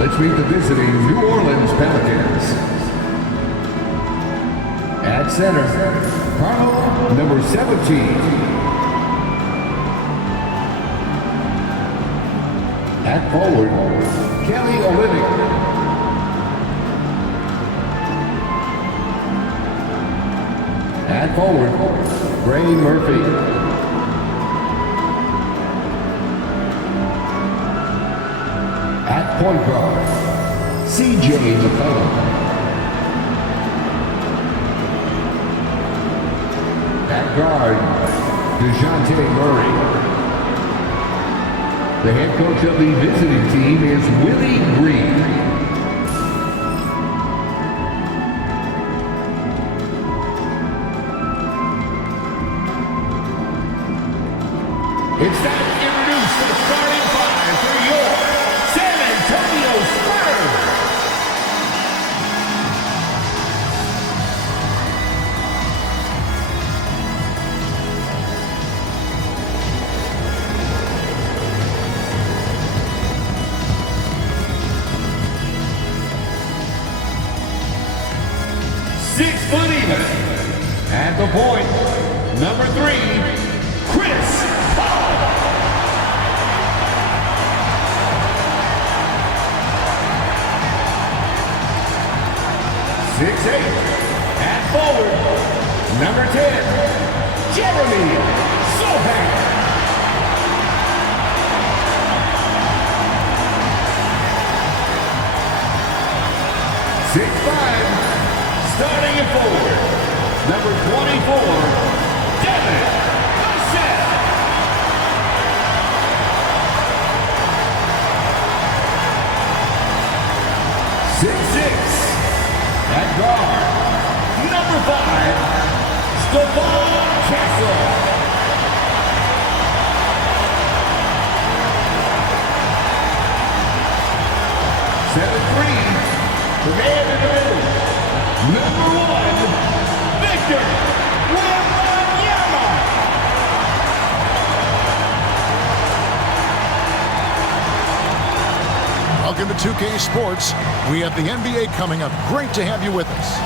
Let's meet the visiting New Orleans Pelicans. At center, Carlo, number 17. At forward, Kelly Olynyk. At forward, Gray Murphy. At point guard, C.J. McCollum. At guard, DeJounte Murray. The head coach of the visiting team is Willie Green. It's time to introduce the starting five for your San Antonio Spurs. At the point, number 3, Chris Paul. At forward, number 10, Jeremy Sohan. Starting at forward, number 24, Devin Vassell. 6'6", at guard, number 5, Stephon Castle. 7'3", the man in the middle, number 1, Victor Wembanyama. Welcome to 2K Sports. We have the NBA coming up. Great to have you with us.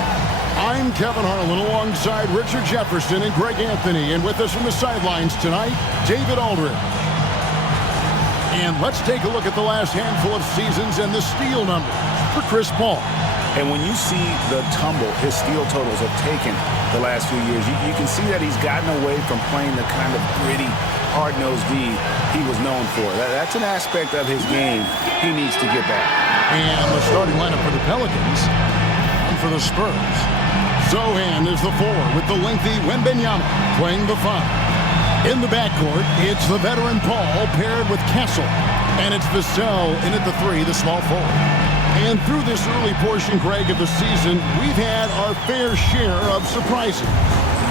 I'm Kevin Harlan alongside Richard Jefferson and Greg Anthony. And with us from the sidelines tonight, David Aldridge. And let's take a look at the last handful of seasons and the steal numbers for Chris Paul. And when you see the tumble his steal totals have taken the last few years, you can see that he's gotten away from playing the kind of gritty, hard-nosed D he was known for. That's an aspect of his game he needs to get back. And the starting lineup for the Pelicans and for the Spurs. Sohan is the 4 with the lengthy Wembanyama playing the 5. In the backcourt, it's the veteran Paul paired with Castle. And it's Vassell in at the 3, the small forward. And through this early portion, Greg, of the season, we've had our fair share of surprises.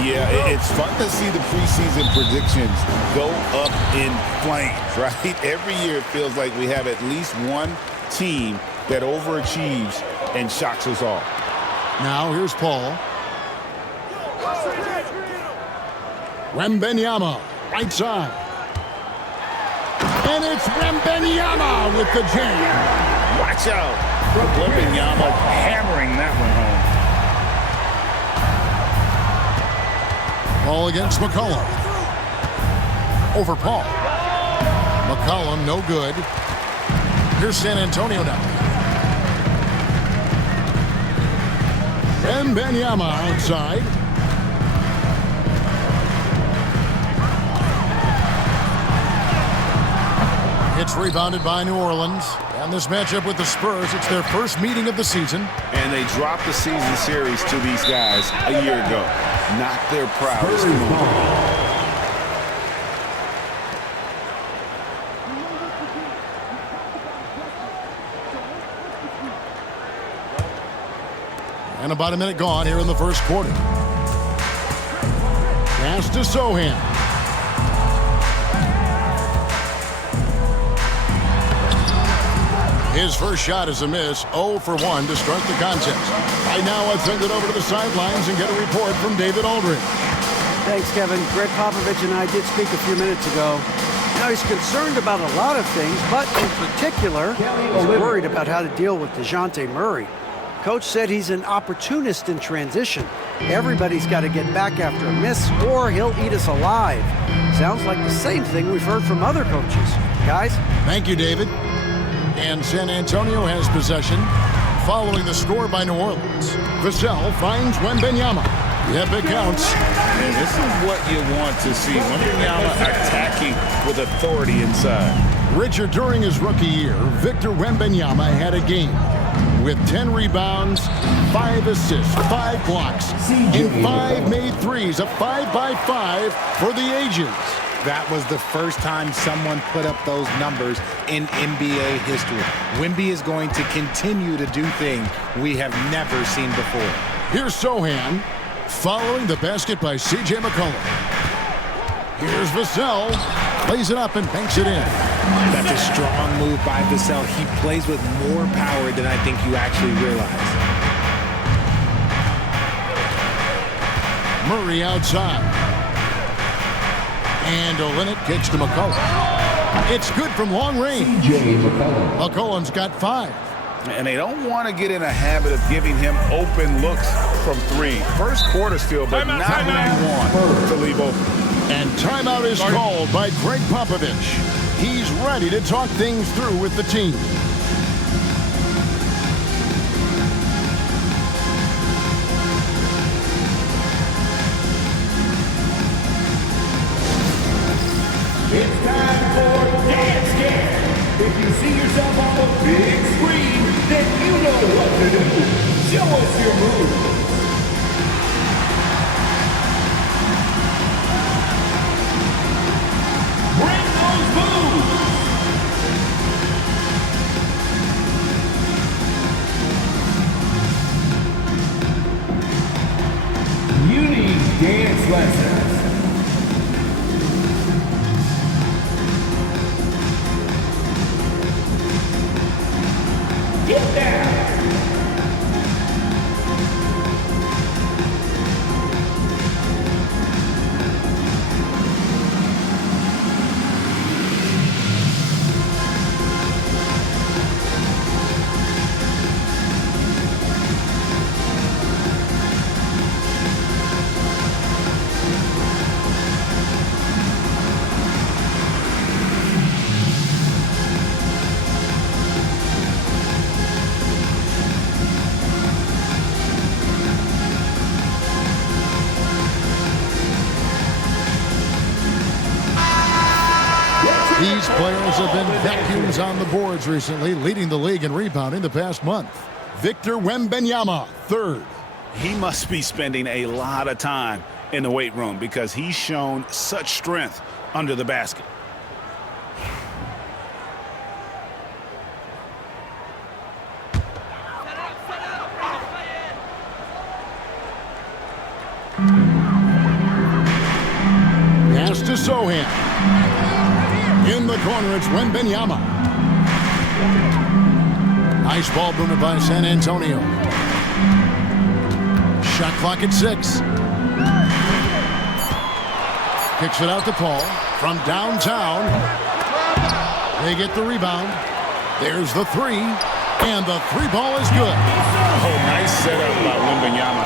Yeah, it's fun to see the preseason predictions go up in flames, right? Every year it feels like we have at least one team that overachieves and shocks us all. Now here's Paul. Wembanyama, right side. And it's Wembanyama with the jam. Watch out. Wembanyama hammering that one home. Ball against McCollum. Over Paul. McCollum, no good. Here's San Antonio now. Wembanyama outside. It's rebounded by New Orleans. And this matchup with the Spurs, it's their first meeting of the season. And they dropped the season series to these guys a year ago. Not their proudest move. And about a minute gone here in the first quarter. Pass to Sohan. His first shot is a miss, 0 for 1 to start the contest. Right now, let's send it over to the sidelines and get a report from David Aldridge. Thanks, Kevin. Greg Popovich and I did speak a few minutes ago. Now, he's concerned about a lot of things, but in particular, he's worried about how to deal with DeJounte Murray. Coach said he's an opportunist in transition. Everybody's got to get back after a miss, or he'll eat us alive. Sounds like the same thing we've heard from other coaches. Guys? Thank you, David. And San Antonio has possession following the score by New Orleans. Vassell finds Wembanyama. Yep, it counts. And this is what you want to see. Wembanyama attacking with authority inside. Richard, during his rookie year, Victor Wembanyama had a game with 10 rebounds, 5 assists, 5 blocks, and 5 made threes, a 5-by-5 for the ages. That was the first time someone put up those numbers in NBA history. Wemby is going to continue to do things we have never seen before. Here's Sohan following the basket by C.J. McCollum. Here's Vassell, lays it up and banks it in. That's a strong move by Vassell. He plays with more power than I think you actually realize. Murray outside. And Olynyk kicks to McCollum. It's good from long range. McCollum's got 5. And they don't want to get in a habit of giving him open looks from 3. First quarter still, but not when you want to leave open. And timeout is called by Greg Popovich. He's ready to talk things through with the team. It's time for Dance Game. If you see yourself on the big screen, then you know what to do. Show us your moves. Bring those moves. You need dance lessons. Get down! These players have been vacuums on the boards recently, leading the league in rebounding the past month. Victor Wembanyama, 3rd. He must be spending a lot of time in the weight room because he's shown such strength under the basket. Pass to Sohan. In the corner, it's Wembanyama. Nice ball movement by San Antonio. Shot clock at 6. Kicks it out to Paul from downtown. They get the rebound. There's the 3, and the 3 ball is good. Oh, nice setup by Wembanyama.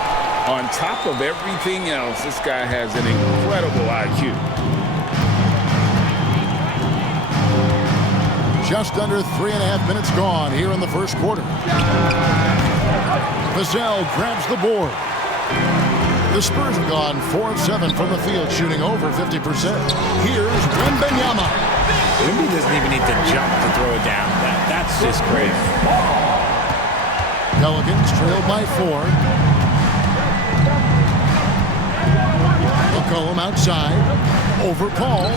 On top of everything else, this guy has an incredible IQ. Just under 3.5 minutes gone here in the first quarter. Vassell grabs the board. The Spurs have gone 4 of 7 from the field, shooting over 50%. Here's Wembanyama. Wemby doesn't even need to jump to throw it down. That's just crazy. Pelicans trailed by 4. McCollum outside. Over Paul.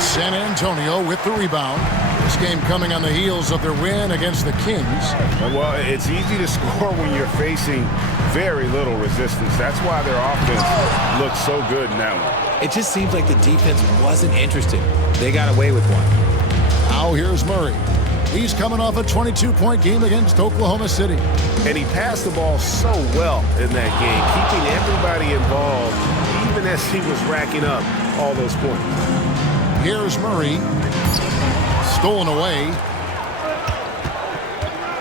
San Antonio with the rebound. This game coming on the heels of their win against the Kings. Well, it's easy to score when you're facing very little resistance. That's why their offense looks so good in that one. It just seems like the defense wasn't interested. They got away with one. Now here's Murray. He's coming off a 22-point game against Oklahoma City. And he passed the ball so well in that game, keeping everybody involved, even as he was racking up all those points. Here's Murray. Stolen away.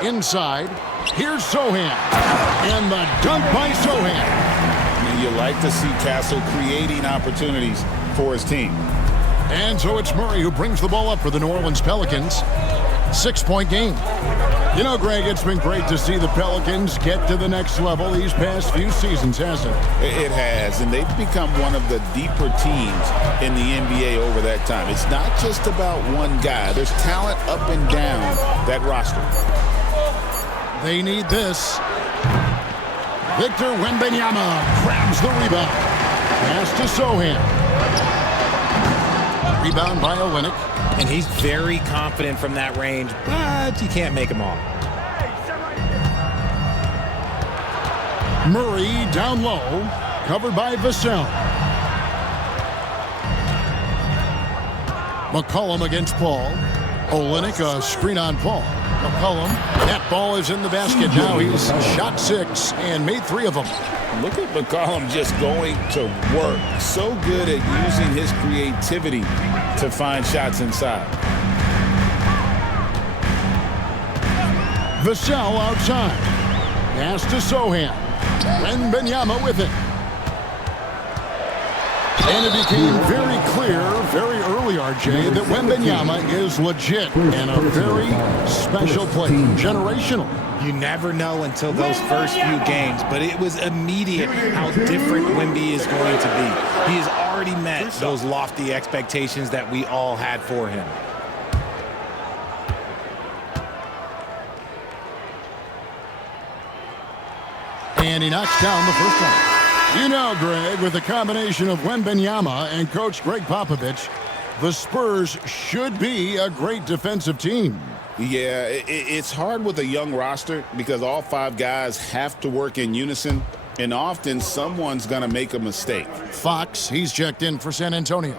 Inside. Here's Sohan. And the dunk by Sohan. And you like to see Castle creating opportunities for his team. And so it's Murray who brings the ball up for the New Orleans Pelicans. 6-point game. You know, Greg, it's been great to see the Pelicans get to the next level these past few seasons, hasn't it? It has, and they've become one of the deeper teams in the NBA over that time. It's not just about one guy. There's talent up and down that roster. They need this. Victor Wembanyama grabs the rebound. Pass to Sohan. Rebound by Olynyk. And he's very confident from that range, but you can't make him all. Murray down low, covered by Vassell. McCollum against Paul. Olynyk a screen on Paul. McCollum, that ball is in the basket. Now he's shot 6 and made 3 of them. Look at McCollum just going to work. So good at using his creativity to find shots inside. Vassell outside. Pass to Sohan. Wembanyama with it. And it became very clear very early, RJ, that Wembanyama is legit and a very special player. Generational. You never know until those first few games, but it was immediate how different Wemby is going to be. He has already met those lofty expectations that we all had for him. And he knocks down the first one. You know, Greg, with the combination of Wembanyama and Coach Greg Popovich, the Spurs should be a great defensive team. Yeah, it's hard with a young roster because all 5 guys have to work in unison, and often someone's going to make a mistake. Fox, he's checked in for San Antonio.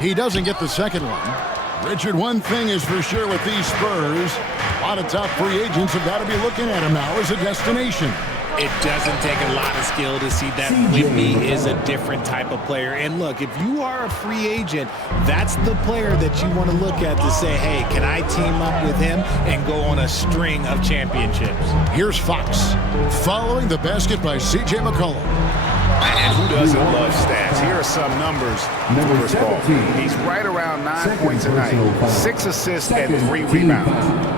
He doesn't get the second one. Richard, one thing is for sure with these Spurs, a lot of top free agents have got to be looking at him now as a destination. It doesn't take a lot of skill to see that Wemby is a different type of player. And look, if you are a free agent, that's the player that you want to look at to say, hey, can I team up with him and go on a string of championships? Here's Fox, following the basket by C.J. McCollum. And who doesn't love stats? Here are some numbers for Chris Paul. He's right around 9 points a night, 6 assists and 3 rebounds.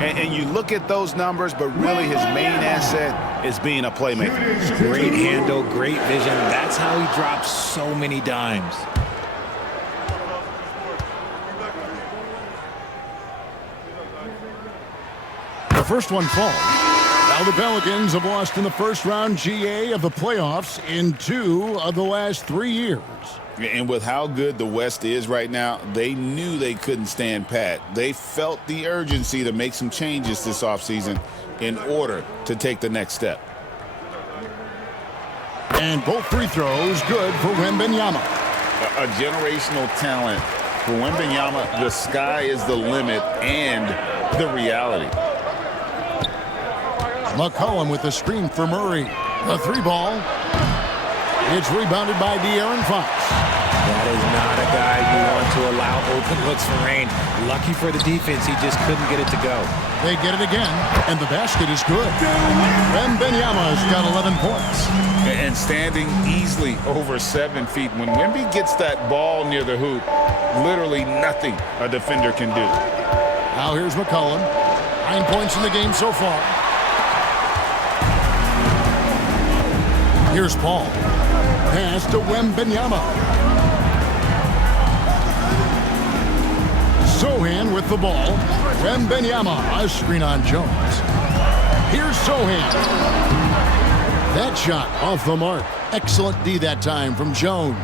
And you look at those numbers, but really his main asset is being a playmaker. Great handle, great vision. That's how he drops so many dimes. The first one falls. Now the Pelicans have lost in the first round GA of the playoffs in 2 of the last 3 years. And with how good the West is right now, they knew they couldn't stand pat. They felt the urgency to make some changes this offseason in order to take the next step. And both free throws good for Wembanyama. A generational talent. For Wembanyama, the sky is the limit and the reality. McCollum with the screen for Murray. The 3-ball. It's rebounded by De'Aaron Fox. That is not a guy you want to allow open looks from range. Lucky for the defense, he just couldn't get it to go. They get it again, and the basket is good. Wembanyama's got 11 points. And standing easily over 7 feet. When Wemby gets that ball near the hoop, literally nothing a defender can do. Now here's McCollum. 9 points in the game so far. Here's Paul. Pass to Wembanyama. Sohan with the ball. Wembanyama, a screen on Jones. Here's Sohan. That shot off the mark. Excellent D that time from Jones.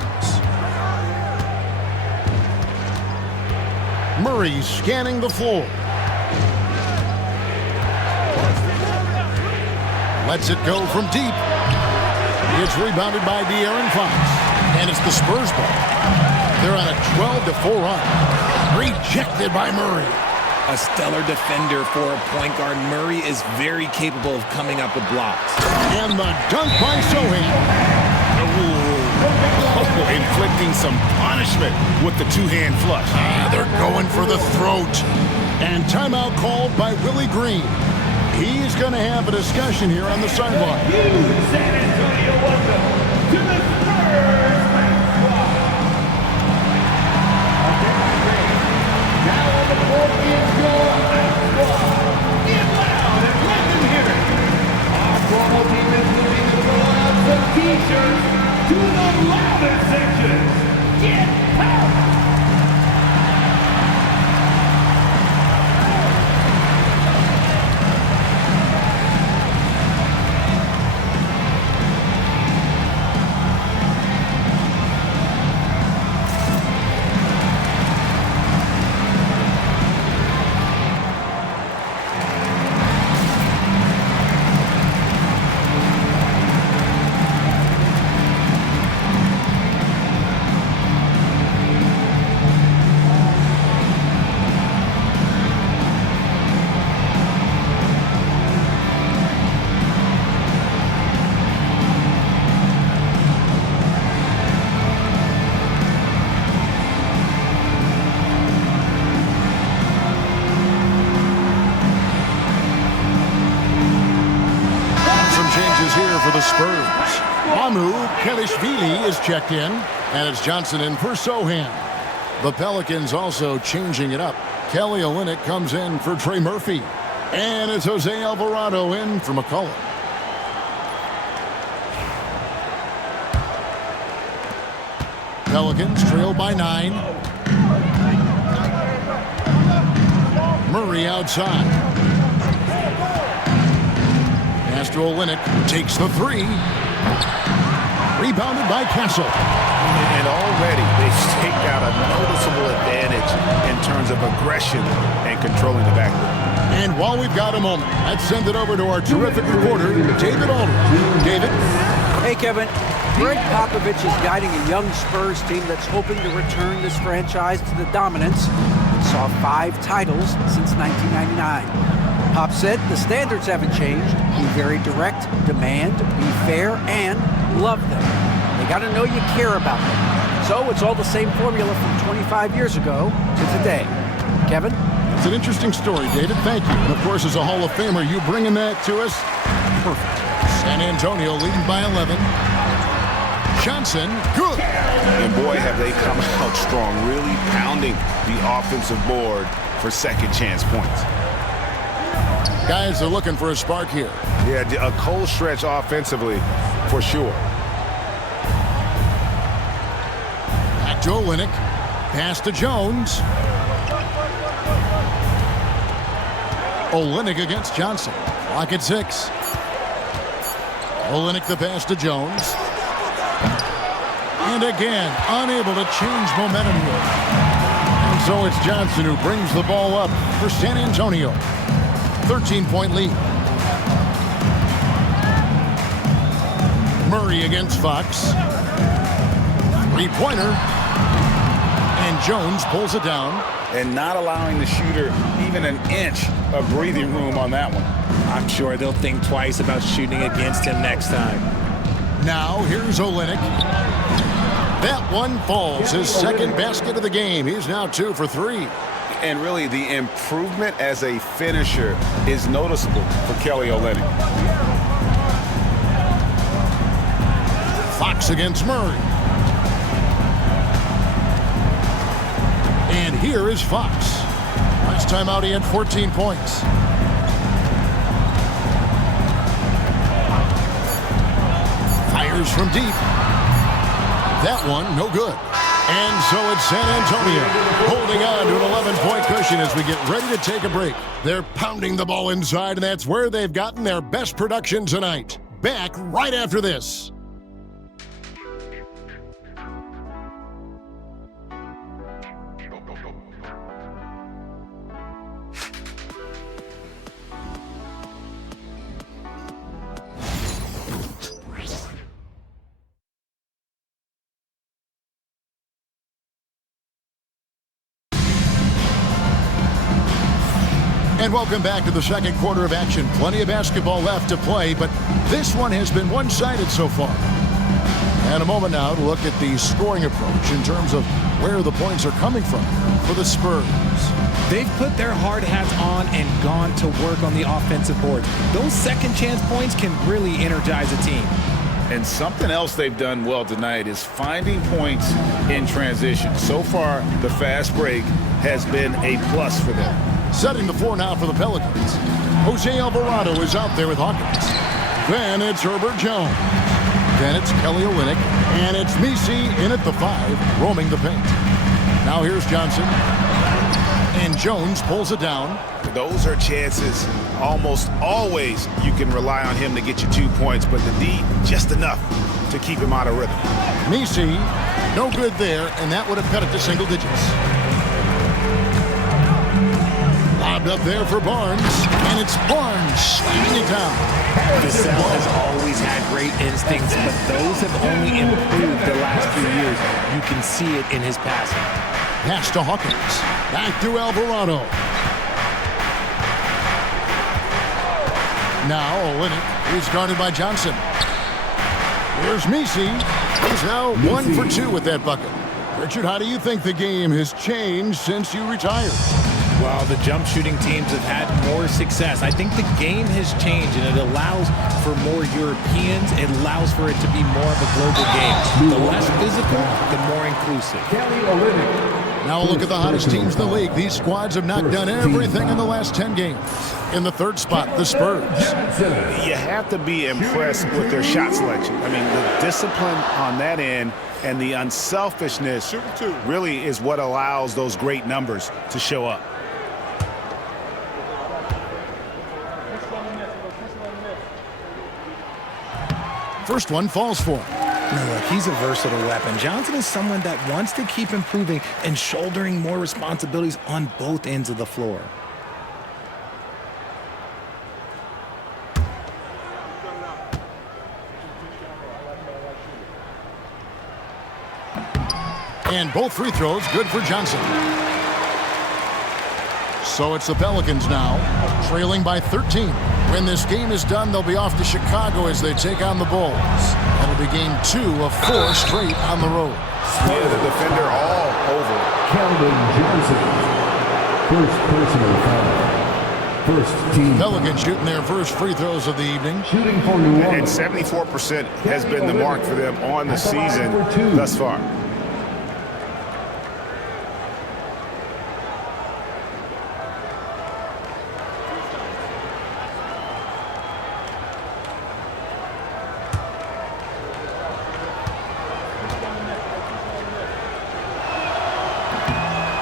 Murray scanning the floor. Lets it go from deep. It's rebounded by De'Aaron Fox. And it's the Spurs ball. They're on a 12-4 run. Rejected by Murray. A stellar defender for a point guard. Murray is very capable of coming up with blocks. And the dunk by Sohan. Oh, inflicting some punishment with the two-hand flush. They're going for the throat. And timeout called by Willie Green. He's going to have a discussion here on the sideline. San Antonio, welcome to the Spurs back squad. Now on the court is your back squad. Get loud and let them hear it. Our promo team is moving to throw out some t-shirts to the loudest sections. Get power. For the Spurs, Amu Kelishvili is checked in, and it's Johnson in for Sohan. The Pelicans also changing it up. Kelly Olynyk comes in for Trey Murphy, and it's Jose Alvarado in for McCullough. Pelicans trail by 9. Murray outside. Master Olynyk takes the 3. Rebounded by Castle. And already they've staked out a noticeable advantage in terms of aggression and controlling the backcourt. And while we've got a moment, let's send it over to our terrific reporter, David Aldridge. David? Hey, Kevin. Greg Popovich is guiding a young Spurs team that's hoping to return this franchise to the dominance that saw 5 titles since 1999. Pop said the standards haven't changed. Be very direct, demand, be fair, and love them. They got to know you care about them. So it's all the same formula from 25 years ago to today. Kevin? It's an interesting story, David. Thank you. And, of course, as a Hall of Famer, you bringing that to us? Perfect. San Antonio leading by 11. Johnson, good. And, boy, have they come out strong, really pounding the offensive board for second chance points. Guys are looking for a spark here. Yeah, a cold stretch offensively, for sure. Back to Olynyk. Pass to Jones. Olynyk against Johnson. Clock at 6. Olynyk the pass to Jones. And again, unable to change momentum here. And so it's Johnson who brings the ball up for San Antonio. 13-point lead. Murray against Fox. Three-pointer. And Jones pulls it down. And not allowing the shooter even an inch of breathing room on that one. I'm sure they'll think twice about shooting against him next time. Now, here's Olynyk. That one falls. His second basket of the game. He's now 2 for 3. And really, the improvement as a finisher is noticeable for Kelly Olynyk. Fox against Murray. And here is Fox. Last time out, he had 14 points. Fires from deep. That one, no good. And so it's San Antonio holding on to an 11-point cushion as we get ready to take a break. They're pounding the ball inside, and that's where they've gotten their best production tonight. Back right after this. And welcome back to the second quarter of action. Plenty of basketball left to play, but this one has been one-sided so far. And a moment now to look at the scoring approach in terms of where the points are coming from for the Spurs. They've put their hard hats on and gone to work on the offensive board. Those second chance points can really energize a team. And something else they've done well tonight is finding points in transition. So far, the fast break has been a plus for them. Setting the floor now for the Pelicans. Jose Alvarado is out there with Hawkins. Then it's Herbert Jones. Then it's Kelly Olynyk. And it's Misi in at the 5, roaming the paint. Now here's Johnson. And Jones pulls it down. Those are chances. Almost always you can rely on him to get you 2 points, but the D, just enough to keep him out of rhythm. Misi, no good there, and that would have cut it to single digits. Lobbed up there for Barnes, and it's Barnes slamming it down. Vassell has always had great instincts, but those have only improved the last few years. You can see it in his passing. Pass to Hawkins. Back to Alvarado. Now Olynyk is guarded by Johnson. Here's Misi. He's now 1 for 2 with that bucket. Richard, how do you think the game has changed since you retired? Well, the jump shooting teams have had more success. I think the game has changed, and it allows for more Europeans. It allows for it to be more of a global game. The less physical, the more inclusive. Now look at the hottest teams in the league. These squads have not done everything in the last 10 games. In the third spot, the Spurs. You have to be impressed with their shot selection. I mean, the discipline on that end and the unselfishness really is what allows those great numbers to show up. First one falls for him. Now look, he's a versatile weapon. Johnson is someone that wants to keep improving and shouldering more responsibilities on both ends of the floor. And both free throws good for Johnson. So it's the Pelicans now, trailing by 13. When this game is done, they'll be off to Chicago as they take on the Bulls. That'll be game 2 of 4 straight on the road. Yeah, the defender all over. Calvin Johnson. First personal foul. First team. Pelicans shooting their first free throws of the evening. Shooting for New And Orleans. 74% has been the mark for them on the season thus far.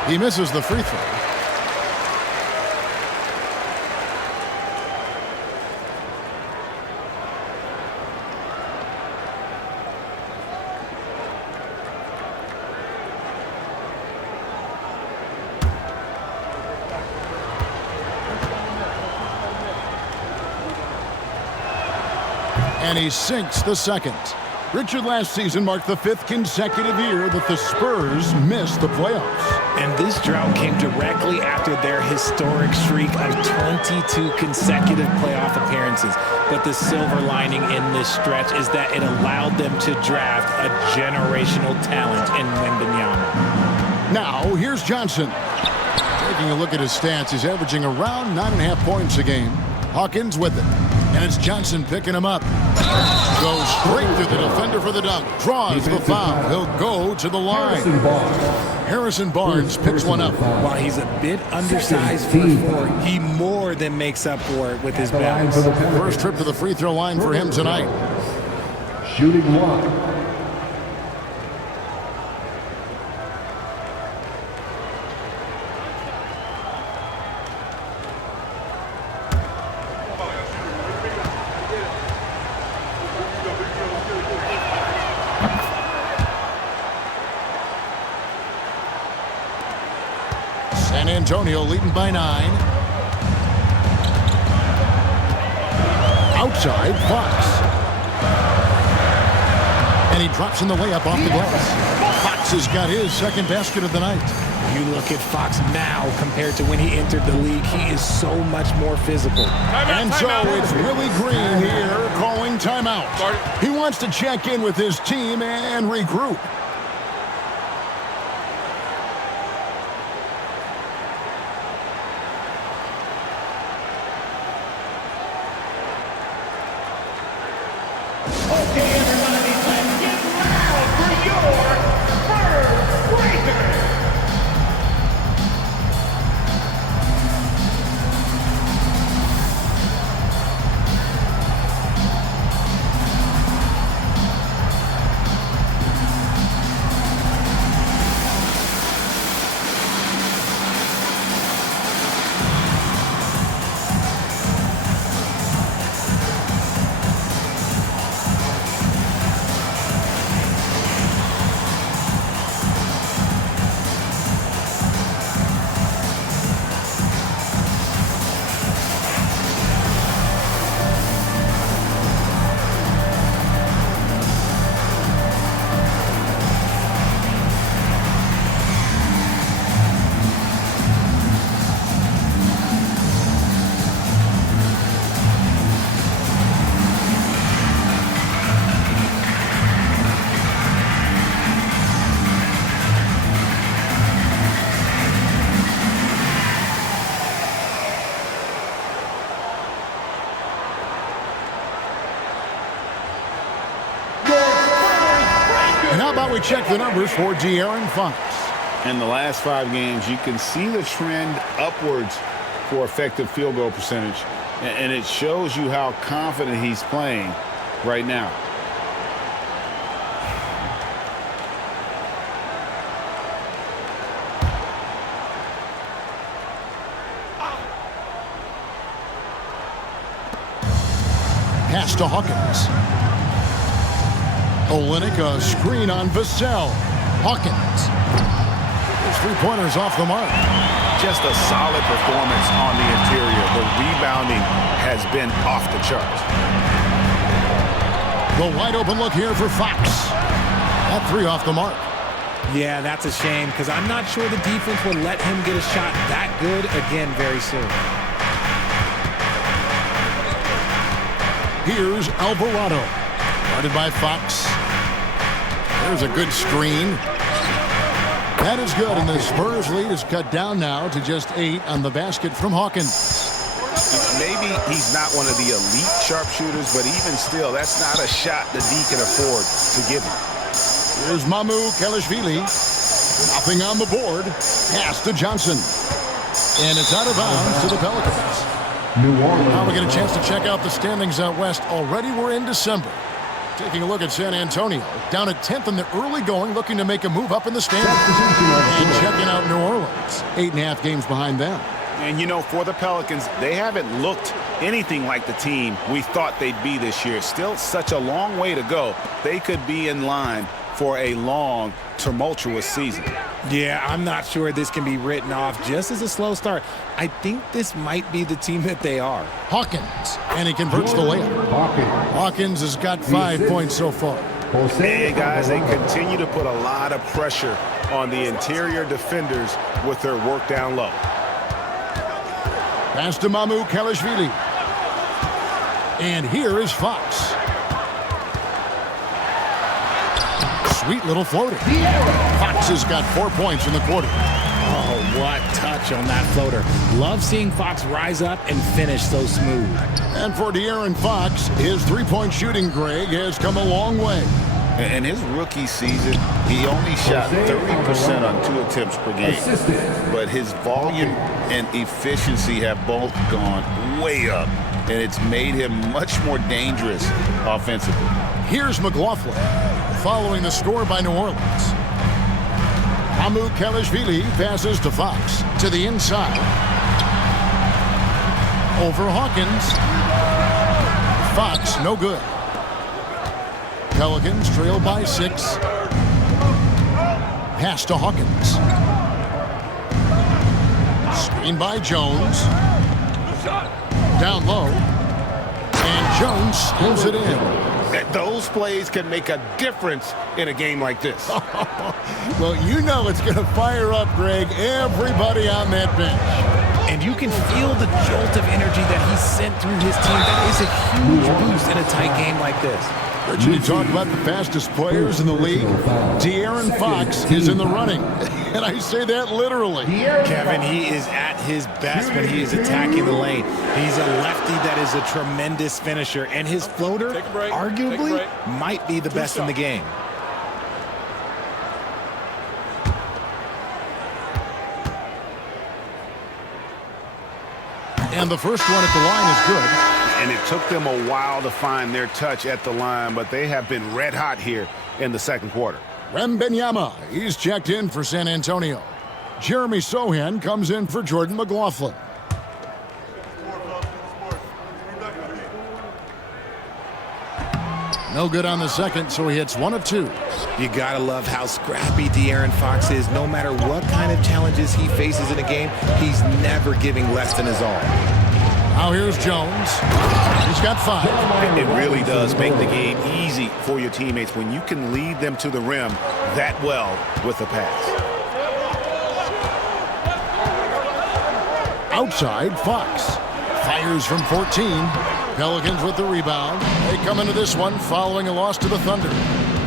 He misses the free throw. And he sinks the second. Richard, last season marked the 5th consecutive year that the Spurs missed the playoffs. And this drought came directly after their historic streak of 22 consecutive playoff appearances. But the silver lining in this stretch is that it allowed them to draft a generational talent in Wembanyama. Now, here's Johnson. Taking a look at his stats, he's averaging around 9.5 points a game. Hawkins with it. And it's Johnson picking him up. Goes straight to the defender for the dunk. Draws the foul. He'll go to the line. Harrison Barnes picks one up. While he's a bit undersized for a forward, he more than makes up for it with his balance. First trip to the free throw line for him tonight. Shooting 1. San Antonio leading by 9. Outside, Fox. And he drops in the layup off the glass. Fox has got his second basket of the night. You look at Fox now compared to when he entered the league. He is so much more physical. And so it's Willie Green here calling timeout. He wants to check in with his team and regroup. Okay, everybody, let's get loud for your Spurs Breakers. And how about we check the numbers for De'Aaron Fox? In the last 5 games, you can see the trend upwards for effective field goal percentage. And it shows you how confident he's playing right now. Pass to Hawkins. Olynyk, a screen on Vassell. Hawkins. His three-pointers off the mark. Just a solid performance on the interior. The rebounding has been off the charts. The wide-open look here for Fox. That 3 off the mark. Yeah, that's a shame because I'm not sure the defense will let him get a shot that good again very soon. Here's Alvarado. Guarded by Fox. There's a good screen. That is good, and the Spurs lead is cut down now to just 8 on the basket from Hawkins. Maybe he's not one of the elite sharpshooters, but even still, that's not a shot that he can afford to give him. Here's Mamu Kelishvili. Nothing on the board. Pass to Johnson. And it's out of bounds to the Pelicans. Now we get a chance to check out the standings out west. Already we're in December. Taking a look at San Antonio, down at 10th in the early going, looking to make a move up in the standings. And checking out New Orleans, 8.5 games behind them. And, you know, for the Pelicans, they haven't looked anything like the team we thought they'd be this year. Still such a long way to go. They could be in line for a long, tumultuous season. Yeah, I'm not sure this can be written off just as a slow start. I think this might be the team that they are. Hawkins, and he converts the layup. Hawkins has got 5 points so far. And, guys, they continue to put a lot of pressure on the interior defenders with their work down low. Pass to Mamu Kelishvili. And here is Fox. Sweet little floater. Fox has got 4 points in the quarter. Oh, what touch on that floater. Love seeing Fox rise up and finish so smooth. And for De'Aaron Fox, his three-point shooting, Greg, has come a long way. In his rookie season, he only shot 30% on 2 attempts per game. But his volume and efficiency have both gone way up, and it's made him much more dangerous offensively. Here's McLaughlin, following the score by New Orleans. Mamu Kelishvili passes to Fox, to the inside. Over Hawkins. Fox, no good. Pelicans trail by 6. Pass to Hawkins. Screen by Jones. Down low. And Jones spins it in. Those plays can make a difference in a game like this. Well, you know it's going to fire up, Greg, everybody on that bench. And you can feel the jolt of energy that he sent through his team. That is a huge boost in a tight game like this. Richard, you talk about the fastest players in the league. De'Aaron Fox is in the running. And I say that literally. Kevin, he is at his best when he is attacking the lane. He's a lefty that is a tremendous finisher. And his floater, arguably, might be the best in the game. And the first one at the line is good. And it took them a while to find their touch at the line, but they have been red hot here in the second quarter. Wembanyama, he's checked in for San Antonio. Jeremy Sohan comes in for Jordan McLaughlin. No good on the second, so he hits 1 of 2. You gotta love how scrappy De'Aaron Fox is. No matter what kind of challenges he faces in a game, he's never giving less than his all. Now here's Jones. He's got 5. It really does make the game easy for your teammates when you can lead them to the rim that well with a pass. Outside, Fox fires from 14. Pelicans with the rebound. They come into this one following a loss to the Thunder.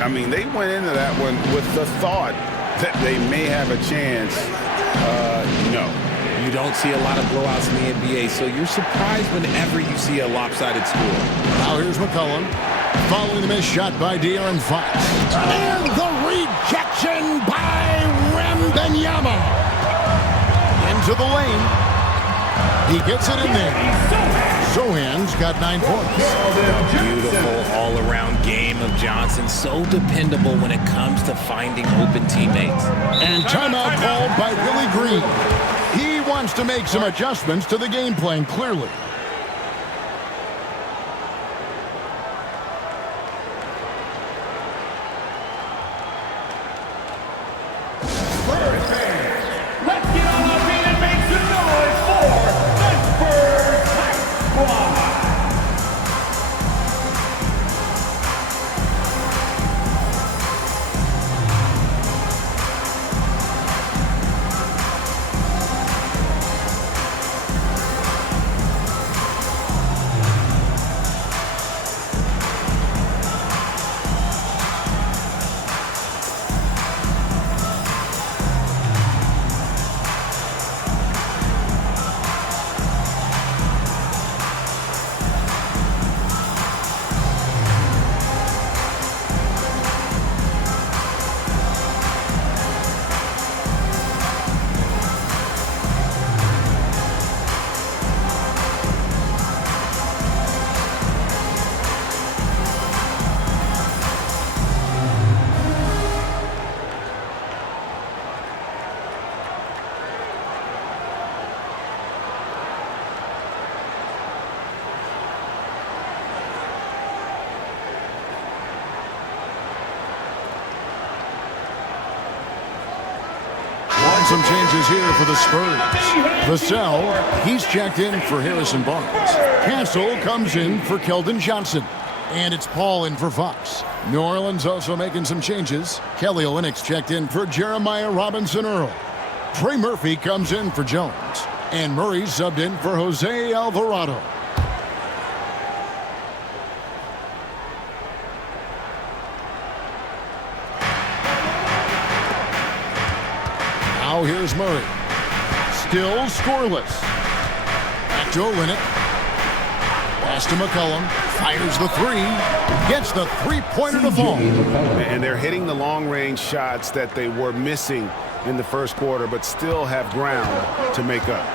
I mean, they went into that one with the thought that they may have a chance. No. You don't see a lot of blowouts in the NBA, so you're surprised whenever you see a lopsided score. Now here's McCollum. Following the missed shot by De'Aaron Fox. And the rejection by Wembanyama. Into the lane. He gets it in there. Sohan's got 9 points. Beautiful all-around game of Johnson. So dependable when it comes to finding open teammates. And timeout called by Willie Green. He wants to make some adjustments to the game plan, clearly. Spurs fans, let's get on our feet and make some noise for the Spurs Hype Squad. Some changes here for the Spurs. Vassell, he's checked in for Harrison Barnes. Castle comes in for Keldon Johnson. And it's Paul in for Fox. New Orleans also making some changes. Kelly Olynyk's checked in for Jeremiah Robinson-Earl. Trey Murphy comes in for Jones. And Murray's subbed in for Jose Alvarado. Now here's Murray. Still scoreless. Back to Olynyk. Pass to McCollum. Fires the 3. Gets the three-pointer to fall. And they're hitting the long-range shots that they were missing in the first quarter, but still have ground to make up.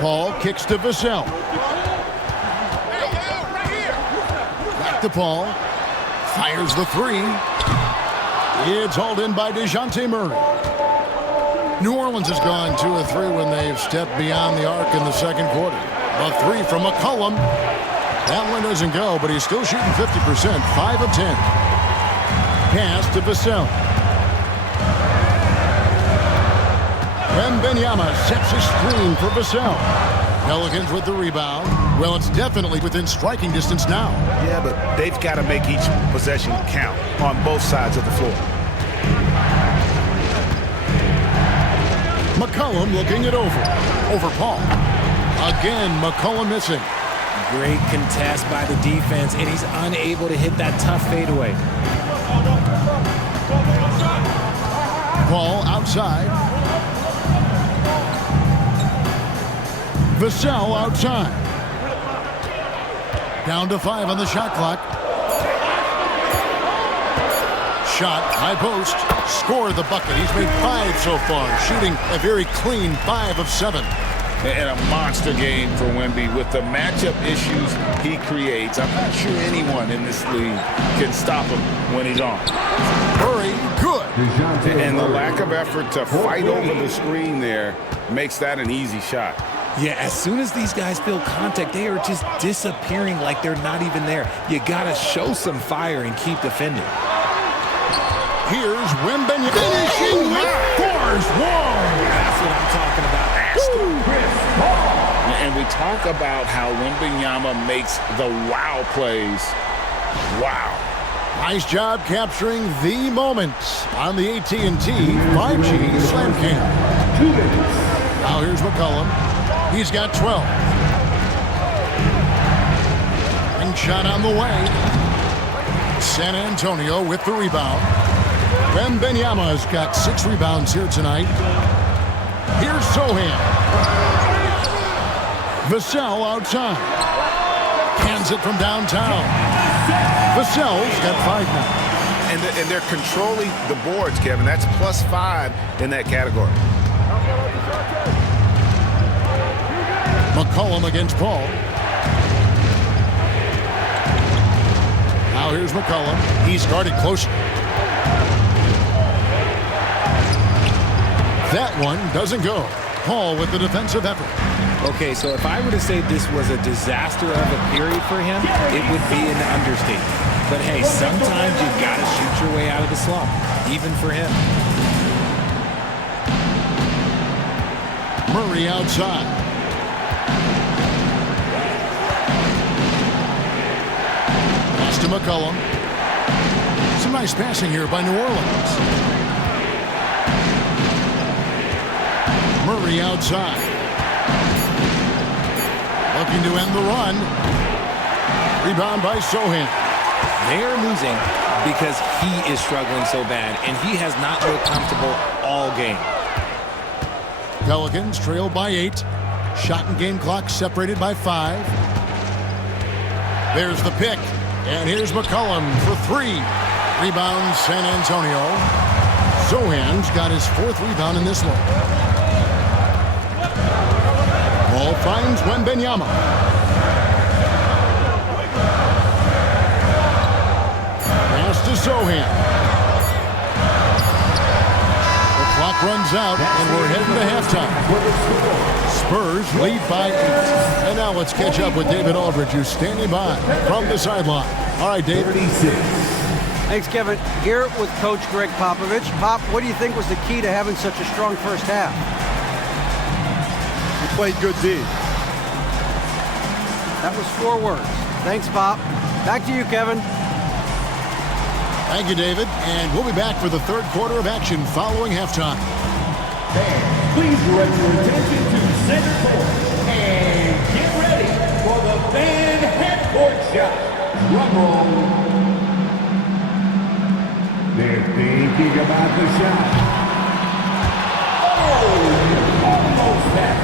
Paul kicks to Vassell. Back to Paul. Fires the 3. It's hauled in by DeJounte Murray. New Orleans has gone 2 of 3 when they've stepped beyond the arc in the second quarter. A 3 from McCollum. That one doesn't go, but he's still shooting 50%. 5 of 10. Pass to Vassell. Wembanyama sets a screen for Vassell. Pelicans with the rebound. Well, it's definitely within striking distance now. Yeah, but they've got to make each possession count on both sides of the floor. McCollum looking it over Paul. Again, McCollum missing. Great contest by the defense, and he's unable to hit that tough fadeaway. Paul outside. Vassell outside. Down to 5 on the shot clock. Shot, high post, scored the bucket. He's made 5 so far, shooting a very clean 5 of 7. And a monster game for Wemby with the matchup issues he creates. I'm not sure anyone in this league can stop him when he's on. Murray, good. And the lack of effort to fight over the screen there makes that an easy shot. Yeah, as soon as these guys feel contact, they are just disappearing like they're not even there. You got to show some fire and keep defending. Here's Wembanyama finishing with force. Whoa! That's what I'm talking about. And we talk about how Wembanyama makes the wow plays. Wow. Nice job capturing the moments on the AT&T 5G Slam Cam. Now here's McCollum. He's got 12. Ring shot on the way. San Antonio with the rebound. Wembanyama's got 6 rebounds here tonight. Here's Sohan. Vassell outside. Hands it from downtown. Vassell's got 5 now. And they're controlling the boards, Kevin. That's +5 in that category. McCollum against Paul. Now here's McCollum. He's guarded closely. That one doesn't go. Paul with the defensive effort. Okay, so if I were to say this was a disaster of a period for him, it would be an understatement. But hey, sometimes you got to shoot your way out of the slump, even for him. Murray outside. Pass to McCollum. Some nice passing here by New Orleans. Murray outside. Looking to end the run. Rebound by Sohan. They are losing because he is struggling so bad, and he has not looked comfortable all game. Pelicans trail by 8. Shot and game clock separated by 5. There's the pick. And here's McCollum for 3. Rebound San Antonio. Sohan's got his 4th rebound in this one. Ball finds Wembanyama. Pass to Sohan. The clock runs out, and we're heading to halftime. Spurs lead by 8. And now let's catch up with David Aldridge, who's standing by from the sideline. All right, David. Thanks, Kevin. Here with Coach Greg Popovich. Pop, what do you think was the key to having such a strong first half? We played good D. That was 4 words. Thanks, Pop. Back to you, Kevin. Thank you, David. And we'll be back for the 3rd quarter of action following halftime. Fans, please direct your attention to center court and get ready for the fan half-court shot. Drum roll. They're thinking about the shot. Oh, almost that.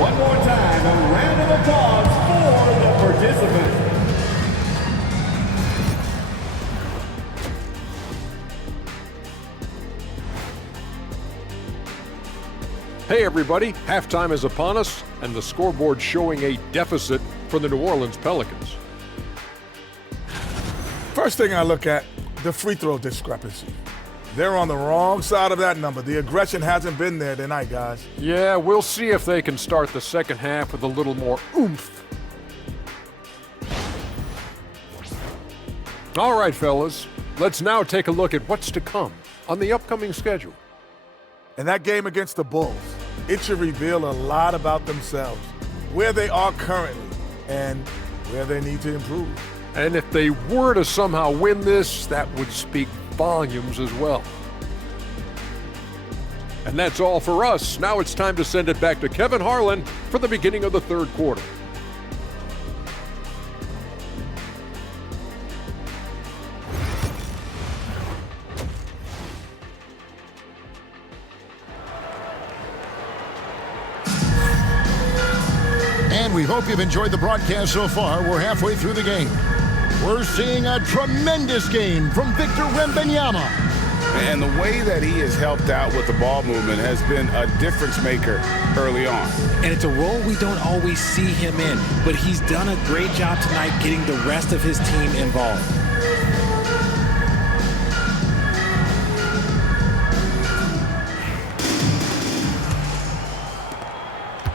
One more time, a round of applause for the participants. Hey everybody, halftime is upon us, and the scoreboard showing a deficit for the New Orleans Pelicans. First thing I look at, the free throw discrepancy. They're on the wrong side of that number. The aggression hasn't been there tonight, guys. Yeah, we'll see if they can start the second half with a little more oomph. All right, fellas, let's now take a look at what's to come on the upcoming schedule. And that game against the Bulls, it should reveal a lot about themselves. where they are currently and where they need to improve. And if they were to somehow win this, that would speak volumes as well. And that's all for us. Now it's time to send it back to Kevin Harlan for the beginning of the third quarter. And we hope you've enjoyed the broadcast so far. We're halfway through the game. We're seeing a tremendous game from Victor Wembanyama. And the way that he has helped out with the ball movement has been a difference maker early on. And it's a role we don't always see him in, but he's done a great job tonight getting the rest of his team involved.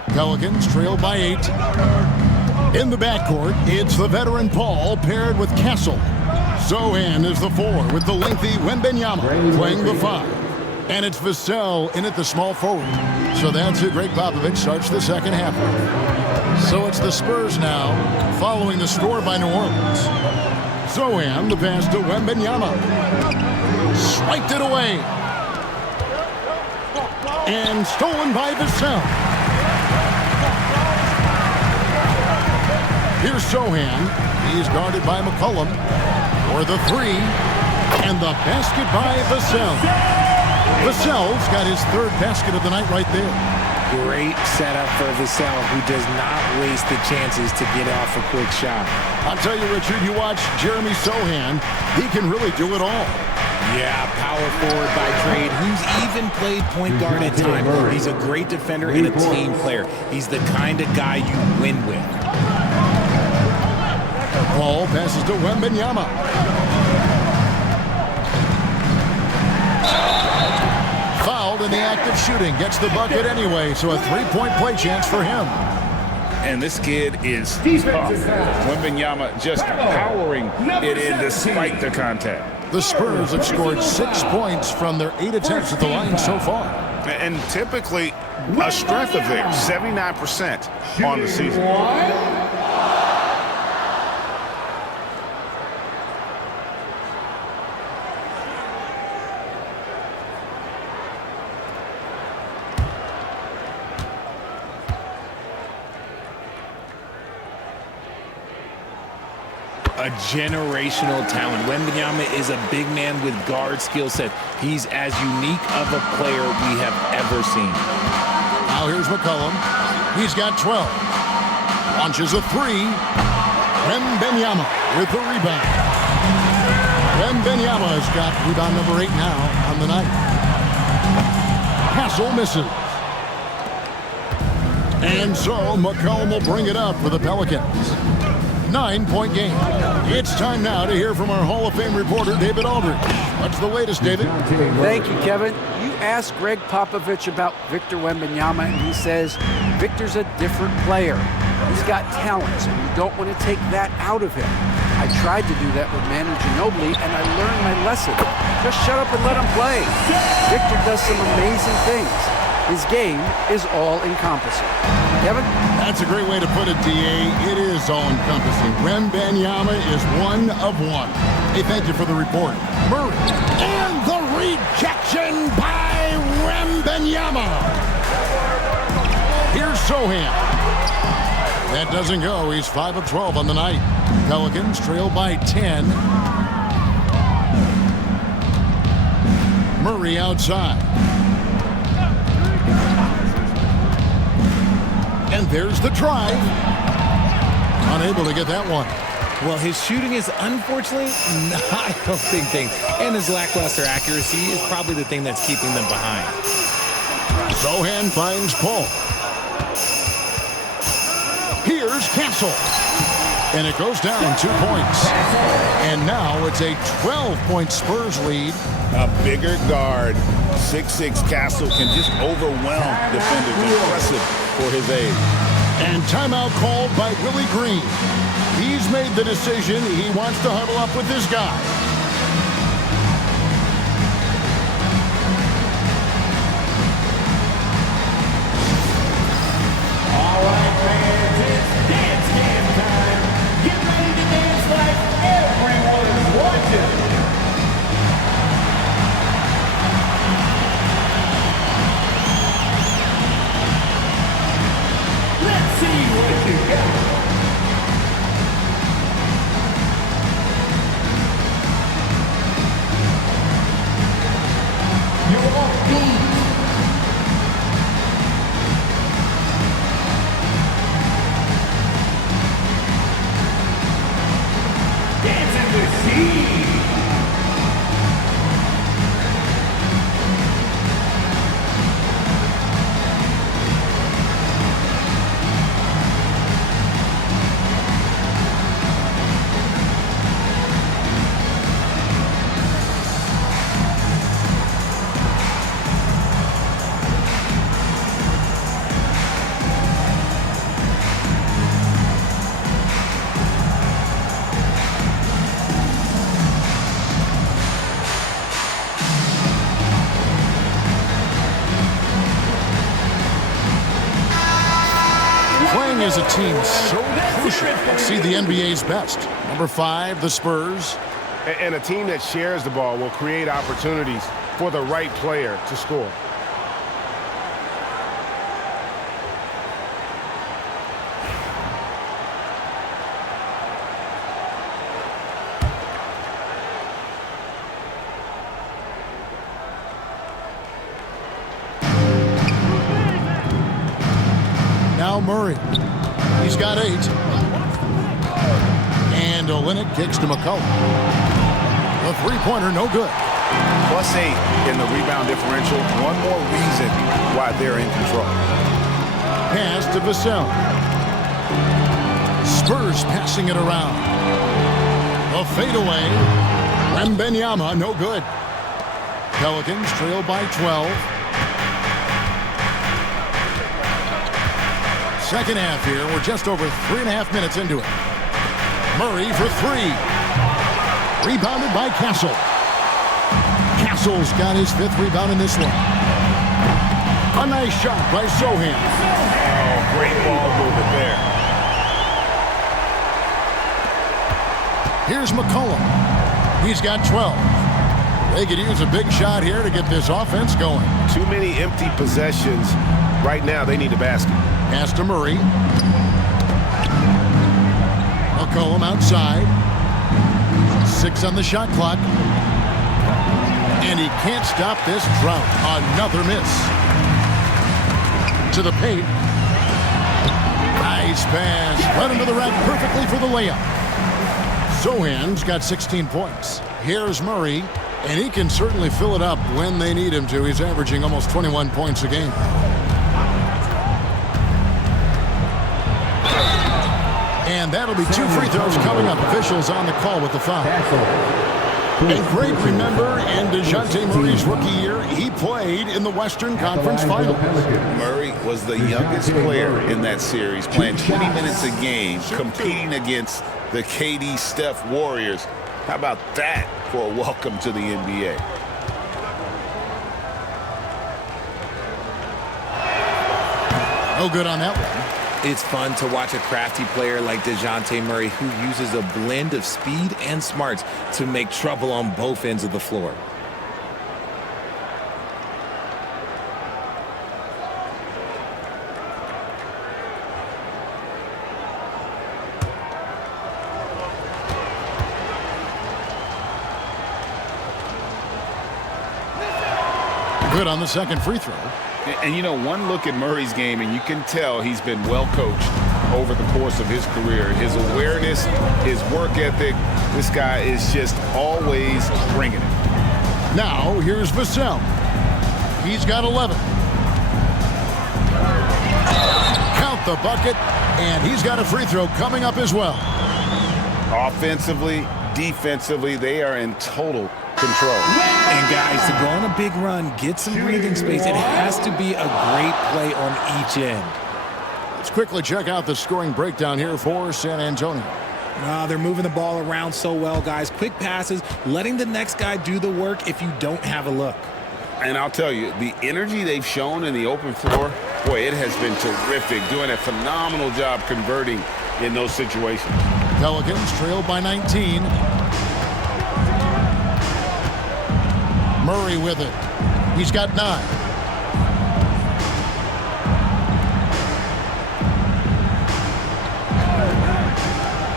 Pelicans trail by 8. In the backcourt, it's the veteran Paul paired with Castle. Sohan is the 4 with the lengthy Wembanyama playing the 5. And it's Vassell in at the small forward. So that's who Greg Popovich starts the second half with. So it's the Spurs now, following the score by New Orleans. Sohan, the pass to Wembanyama. Swiped it away. And stolen by Vassell. Here's Sohan. He's guarded by McCollum. For the 3. And the basket by Vassell. Vassell's got his 3rd basket of the night right there. Great setup for Vassell, who does not waste the chances to get off a quick shot. I'll tell you, Richard, you watch Jeremy Sohan, he can really do it all. Yeah, power forward by trade. He's even played point guard at times. He's a great defender and a team player. He's the kind of guy you win with. Paul passes to Wembanyama. Fouled in the act of shooting. Gets the bucket anyway, so a 3-point play chance for him. And this kid is tough. Wembanyama just powering it in despite the contact. The Spurs have scored 6 points from their 8 attempts at the line so far. And typically a strength of theirs, 79% on the season. A generational talent. Wembanyama is a big man with guard skill set. He's as unique of a player we have ever seen. Now here's McCollum. He's got 12. Launches a 3. Wembanyama with the rebound. Wembanyama has got rebound number 8 now on the night. Castle misses. And so McCollum will bring it up for the Pelicans. 9-point game. It's time now to hear from our Hall of Fame reporter, David Aldridge. What's the latest, David? Thank you, Kevin. You asked Greg Popovich about Victor Wembanyama, and he says Victor's a different player. He's got talent, and you don't want to take that out of him. I tried to do that with Manu Ginobili, and I learned my lesson. Just shut up and let him play. Victor does some amazing things. His game is all-encompassing. Kevin? That's a great way to put it, D.A. It is all-encompassing. Wembanyama is 1 of 1. Hey, thank you for the report. Murray. And the rejection by Wembanyama. Here's Sohan. That doesn't go. He's 5 of 12 on the night. Pelicans trail by 10. Murray outside. And there's the drive. Unable to get that one. Well, his shooting is unfortunately not helping things. And his lackluster accuracy is probably the thing that's keeping them behind. Sohan finds Paul. Here's Castle. And it goes down 2 points. And now it's a 12-point Spurs lead. A bigger guard, 6'6" Castle can just overwhelm defenders. Impressive for his age. And timeout called by Willie Green. He's made the decision. He wants to huddle up with this guy. All right, fans, as a team so crucial to see the NBA's best. Number 5, the Spurs. And a team that shares the ball will create opportunities for the right player to score. Now Murray. He's got 8. And Olynyk kicks to McCollum. A three-pointer, no good. +8 in the rebound differential. One more reason why they're in control. Pass to Vassell. Spurs passing it around. A fadeaway. Wembanyama, no good. Pelicans trail by 12. Second half here. We're just over 3.5 minutes into it. Murray for 3. Rebounded by Castle. Castle's got his 5th rebound in this one. A nice shot by Sohan. Oh, great ball movement there. Here's McCollum. He's got 12. They could use a big shot here to get this offense going. Too many empty possessions. Right now, they need a basket. Pass to Murray. McCollum outside. 6 on the shot clock. And he can't stop this drought. Another miss. To the paint. Nice pass. Right into the rack perfectly for the layup. Sohan's got 16 points. Here's Murray. And he can certainly fill it up when they need him to. He's averaging almost 21 points a game. And that'll be 2 free throws coming up. Officials on the call with the foul. And great, remember, in DeJounte Murray's rookie year, he played in the Western Conference Finals. Murray was the youngest player in that series, playing 20 minutes a game, competing against the KD Steph Warriors. How about that for a welcome to the NBA? No good on that one. It's fun to watch a crafty player like DeJounte Murray who uses a blend of speed and smarts to make trouble on both ends of the floor. Good on the second free throw. And you know, one look at Murray's game, and you can tell he's been well coached over the course of his career. His awareness, his work ethic, this guy is just always bringing it. Now, here's Vassell. He's got 11. Count the bucket, and he's got a free throw coming up as well. Offensively, defensively, they are in total control. And guys, to go on a big run, get some breathing space, it has to be a great play on each end. Let's quickly check out the scoring breakdown here for San Antonio. They're moving the ball around so well, guys. Quick passes, letting the next guy do the work if you don't have a look. And I'll tell you, the energy they've shown in the open floor, boy, it has been terrific, doing a phenomenal job converting in those situations. Pelicans trail by 19. Murray with it. He's got 9.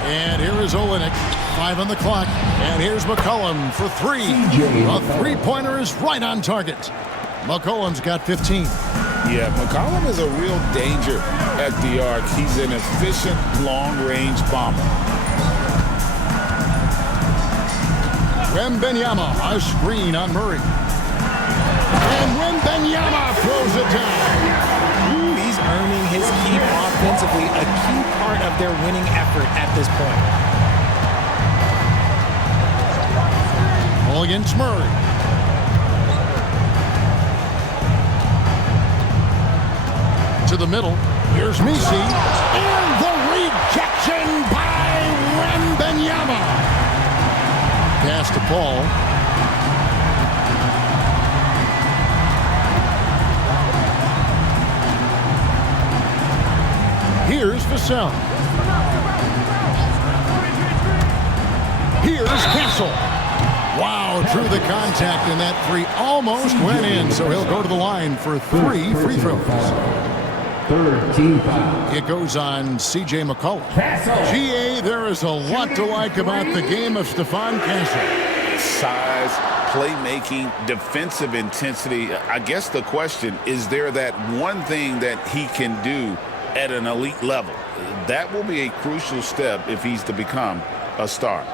And here is Olynyk. 5 on the clock. And here's McCollum for 3. A three-pointer is right on target. McCollum's got 15. Yeah, McCollum is a real danger at the arc. He's an efficient long-range bomber. Wembanyama, a screen on Murray. And Wembanyama throws it down. He's earning his keep offensively, a key part of their winning effort at this point. Ball against Murray. To the middle. Here's Misi. And the rejection by Wembanyama. Pass to Paul. Here's Vassell. Here's Castle. Wow, drew the contact, and that three almost went in, so he'll go to the line for 3 free throws. Third team foul. It goes on C.J. McCollum. Castle. GA, there is a lot to like about the game of Stephon Castle. Size, playmaking, defensive intensity. I guess the question, is there that one thing that he can do at an elite level? That will be a crucial step if he's to become a star.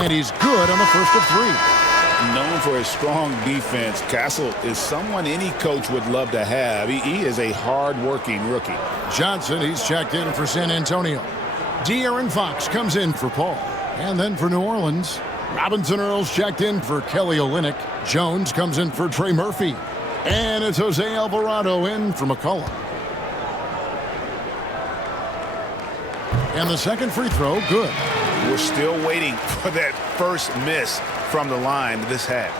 And he's good on the first of 3. Known for his strong defense, Castle is someone any coach would love to have. He is a hard-working rookie. Johnson, he's checked in for San Antonio. De'Aaron Fox comes in for Paul. And then for New Orleans, Robinson Earls checked in for Kelly Olynyk. Jones comes in for Trey Murphy. And it's Jose Alvarado in for McCollum. And the second free throw, good. We're still waiting for that first miss from the line this half.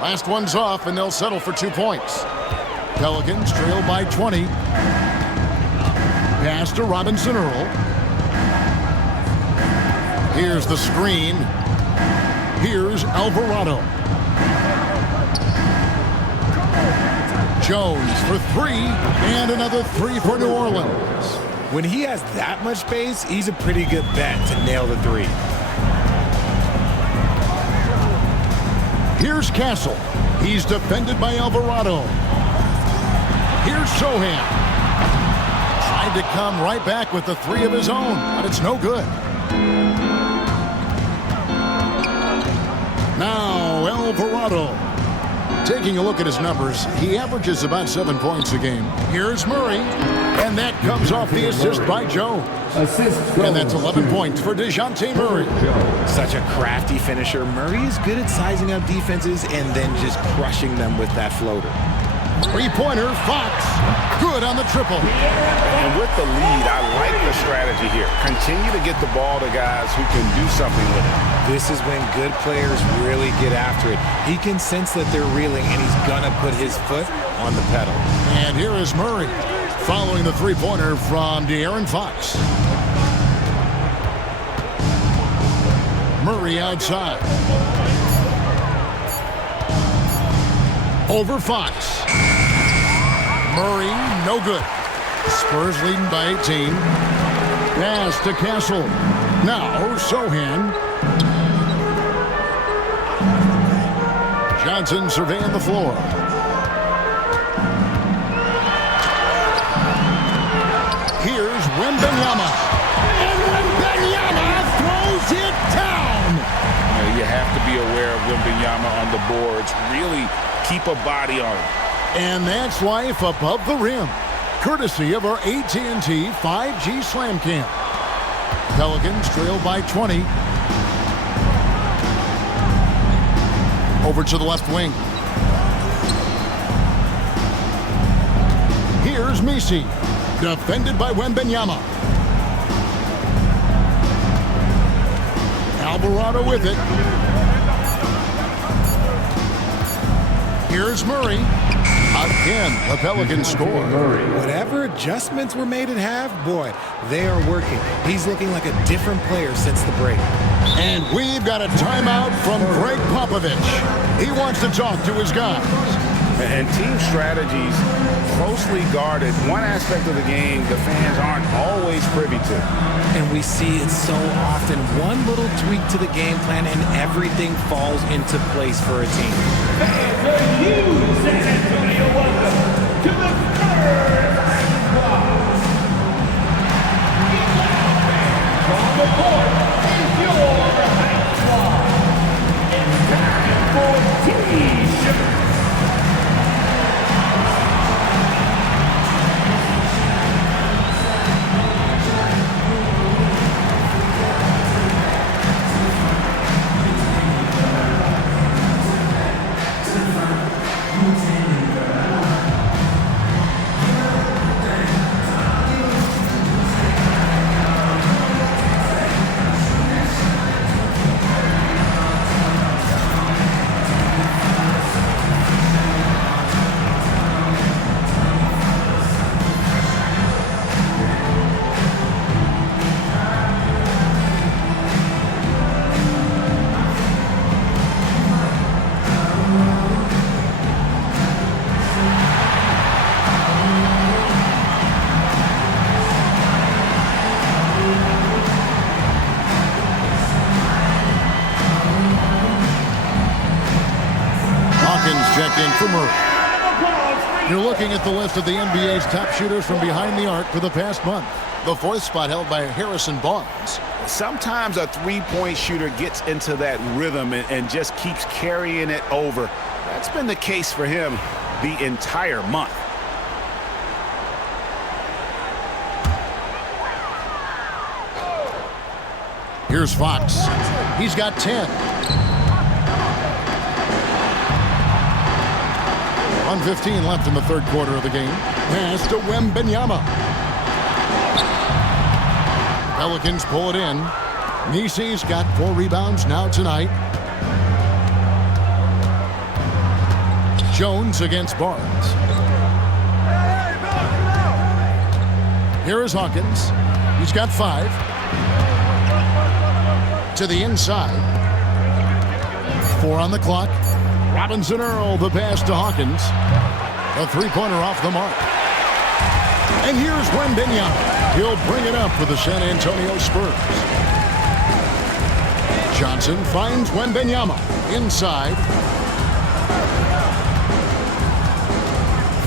Last one's off, and they'll settle for 2 points. Pelicans trail by 20. Pass to Robinson Earl. Here's the screen. Here's Alvarado. Jones for 3, and another 3 for New Orleans. When he has that much space, he's a pretty good bet to nail the 3. Here's Castle. He's defended by Alvarado. Here's Sohan. Tried to come right back with the 3 of his own, but it's no good. Now Alvarado. Taking a look at his numbers, he averages about 7 points a game. Here's Murray, and that comes off the assist by Jones. And that's 11 points for DeJounte Murray. Such a crafty finisher. Murray is good at sizing up defenses and then just crushing them with that floater. Three-pointer, Fox. Good on the triple. And with the lead, I like the strategy here. Continue to get the ball to guys who can do something with it. This is when good players really get after it. He can sense that they're reeling, and he's going to put his foot on the pedal. And here is Murray, following the three-pointer from De'Aaron Fox. Murray outside. Over Fox. Murray, no good. Spurs leading by 18. Pass to Castle. Now Sohan. Johnson surveying the floor. Here's Wembanyama. And Wembanyama throws it down. You have to be aware of Wembanyama on the boards. Really keep a body on him. And that's life above the rim, courtesy of our AT&T 5G Slam Cam. Pelicans trail by 20. Over to the left wing. Here's Misi, defended by Wembanyama. Alvarado with it. Here's Murray. Again, the Pelicans score. Whatever adjustments were made at half, boy, they are working. He's looking like a different player since the break. And we've got a timeout from Greg Popovich. He wants to talk to his guys. And team strategies closely guarded. One aspect of the game the fans aren't always privy to. And we see it so often. One little tweak to the game plan and everything falls into place for a team. San Antonio, welcome to the Spurs squad. On the court is your high squad. It's time for T-shirts. You're looking at the list of the NBA's top shooters from behind the arc for the past month. The fourth spot held by Harrison Barnes. Sometimes a three-point shooter gets into that rhythm and just keeps carrying it over. That's been the case for him the entire month. Here's Fox. He's got 10. 1:15 left in the third quarter of the game. Pass to Wembanyama. Pelicans pull it in. Naismith's got 4 rebounds now tonight. Jones against Barnes. Here is Hawkins. He's got 5. To the inside. 4 on the clock. Robinson Earl, the pass to Hawkins. A three-pointer off the mark. And here's Wembanyama. He'll bring it up for the San Antonio Spurs. Johnson finds Wembanyama inside.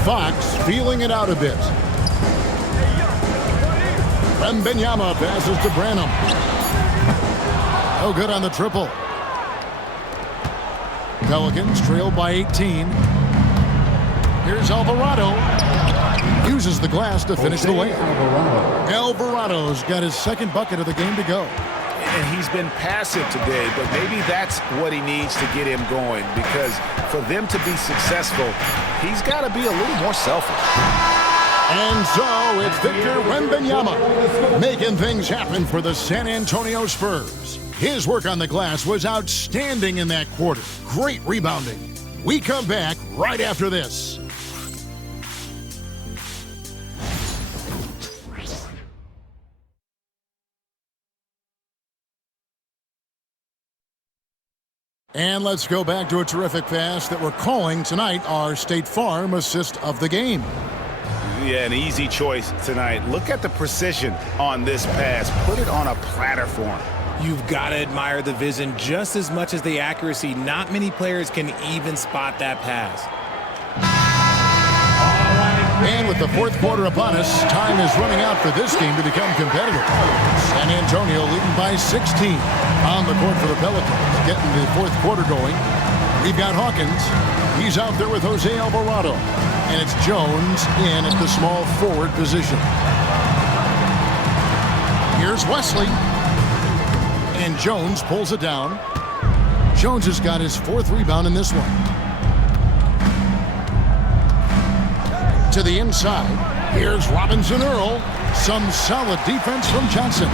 Fox feeling it out a bit. Wembanyama passes to Branham. No good on the triple. Pelicans trail by 18. Here's Alvarado. Uses the glass to finish the layup. Alvarado's got his second bucket of the game to go. And he's been passive today, but maybe that's what he needs to get him going, because for them to be successful, he's got to be a little more selfish. And so it's Victor Wembanyama making things happen for the San Antonio Spurs. His work on the glass was outstanding in that quarter. Great rebounding. We come back right after this. And let's go back to a terrific pass that we're calling tonight our State Farm assist of the game. Yeah, an easy choice tonight. Look at the precision on this pass. Put it on a platter for him. You've got to admire the vision just as much as the accuracy. Not many players can even spot that pass. And with the fourth quarter upon us, time is running out for this game to become competitive. San Antonio leading by 16 on the court for the Pelicans, getting the fourth quarter going. We've got Hawkins. He's out there with Jose Alvarado. And it's Jones in at the small forward position. Here's Wesley. And Jones pulls it down. Jones has got his 4th rebound in this one. To the inside. Here's Robinson Earl. Some solid defense from Johnson.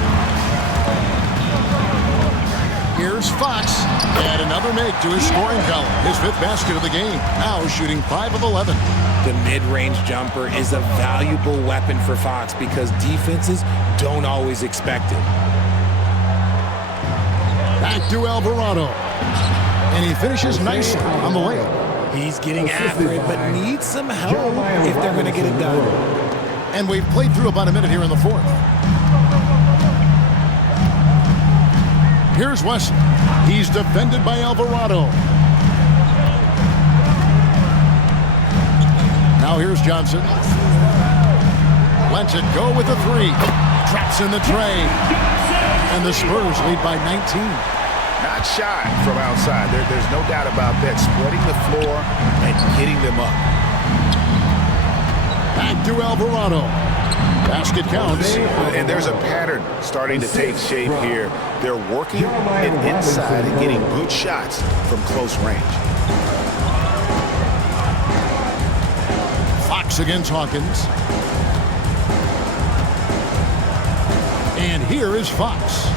Here's Fox. And another make to his scoring column. His 5th basket of the game. Now shooting 5 of 11. The mid-range jumper is a valuable weapon for Fox because defenses don't always expect it. Back to Alvarado. And he finishes nicely on the layup. He's getting after it, but needs some help if they're going to get it done. And we've played through about a minute here in the fourth. Here's Wesley. He's defended by Alvarado. Now here's Johnson. Lets it go with the 3. Traps in the tray. And the Spurs lead by 19. Not shy from outside. There's no doubt about that. Spreading the floor and hitting them up. Back to Alvarado. Basket counts. And there's a pattern starting to take shape here. They're working it inside and getting good shots from close range. Fox against Hawkins. And here is Fox.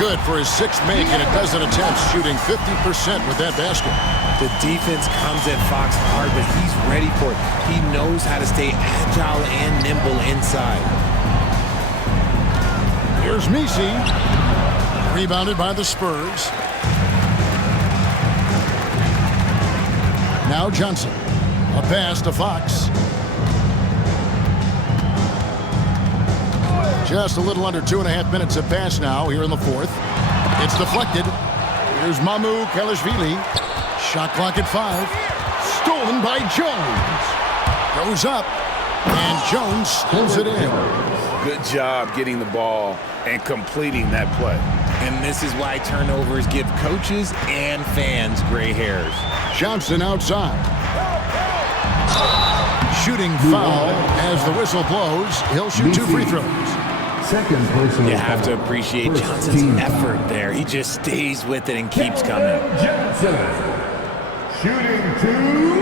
Good for his 6th make and a dozen attempts, shooting 50% with that basket. The defense comes at Fox hard, but he's ready for it. He knows how to stay agile and nimble inside. Here's Messi. Rebounded by the Spurs. Now Johnson. A pass to Fox. Just a little under 2.5 minutes have passed now here in the fourth. It's deflected. Here's Mamu Kelishvili. Shot clock at 5. Stolen by Jones. Goes up, and Jones slows it in. Good job getting the ball and completing that play. And this is why turnovers give coaches and fans gray hairs. Johnson outside. Shooting foul as the whistle blows. He'll shoot 2 free throws. Second personal You have to appreciate Johnson's effort there. He just stays with it and keeps coming. Johnson. Shooting 2.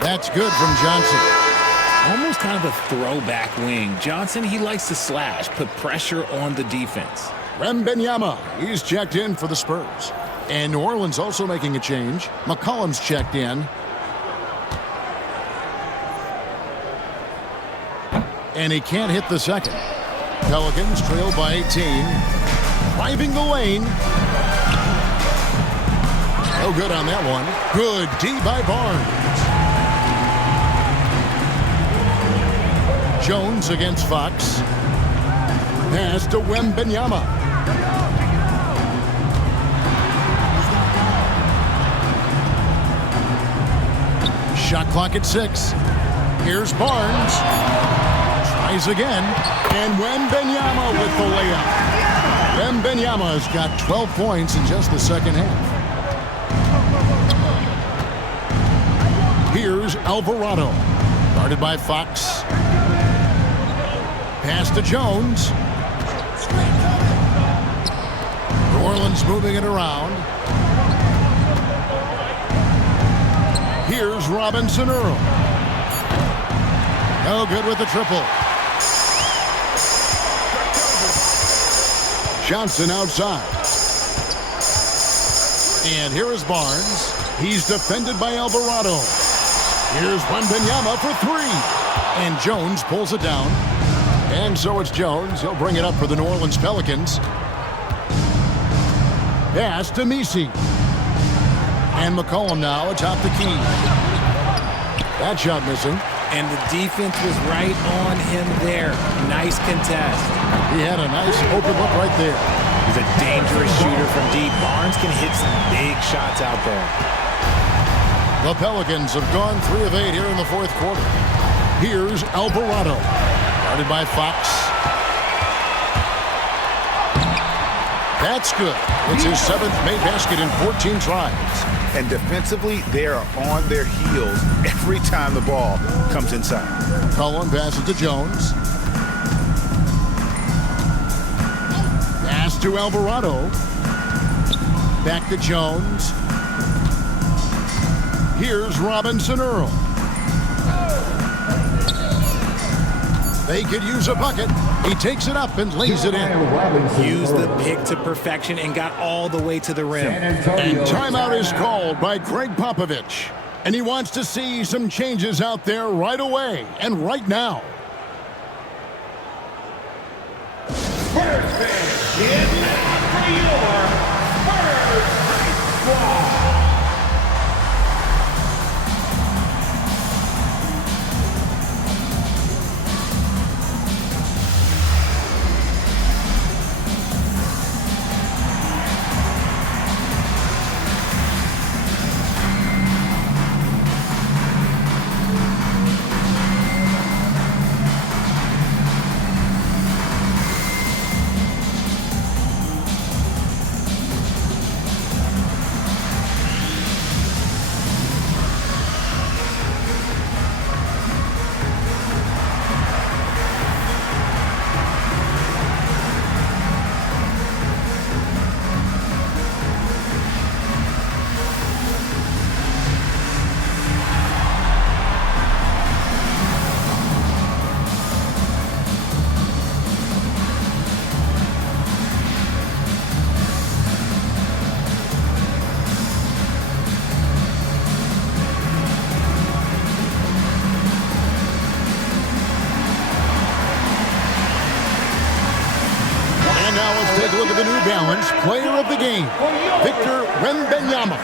That's good from Johnson. Almost kind of a throwback wing. Johnson, he likes to slash, put pressure on the defense. Wembanyama, he's checked in for the Spurs. And New Orleans also making a change. McCollum's checked in. And he can't hit the second. Pelicans trail by 18. Driving the lane. No good on that one. Good D by Barnes. Jones against Fox. Pass to Wembanyama. Shot clock at 6. Here's Barnes. Tries again. And Wembanyama with the layup. Wembanyama's got 12 points in just the second half. Here's Alvarado. Guarded by Fox. Pass to Jones. New Orleans moving it around. Here's Robinson Earl. No good with the triple. Johnson outside. And here is Barnes. He's defended by Alvarado. Here's Wembanyama for 3. And Jones pulls it down. And so it's Jones. He'll bring it up for the New Orleans Pelicans. Pass to Misi. And McCollum now atop the key. That shot missing. And the defense was right on him there. Nice contest. He had a nice open look right there. He's a dangerous shooter from deep. Barnes can hit some big shots out there. The Pelicans have gone 3 of 8 here in the fourth quarter. Here's Alvarado. Guarded by Fox. That's good. It's his 7th made basket in 14 tries. And defensively, they are on their heels every time the ball comes inside. Cullen passes to Jones. Pass to Alvarado. Back to Jones. Here's Robinson Earl. They could use a bucket. He takes it up and lays it in. Used the pick to perfection and got all the way to the rim. And timeout is called by Greg Popovich. And he wants to see some changes out there right away and right now. Spurs fans, get loud for your Spurs Night Squad. a look at the New Balance Player of the Game, Victor Wembanyama.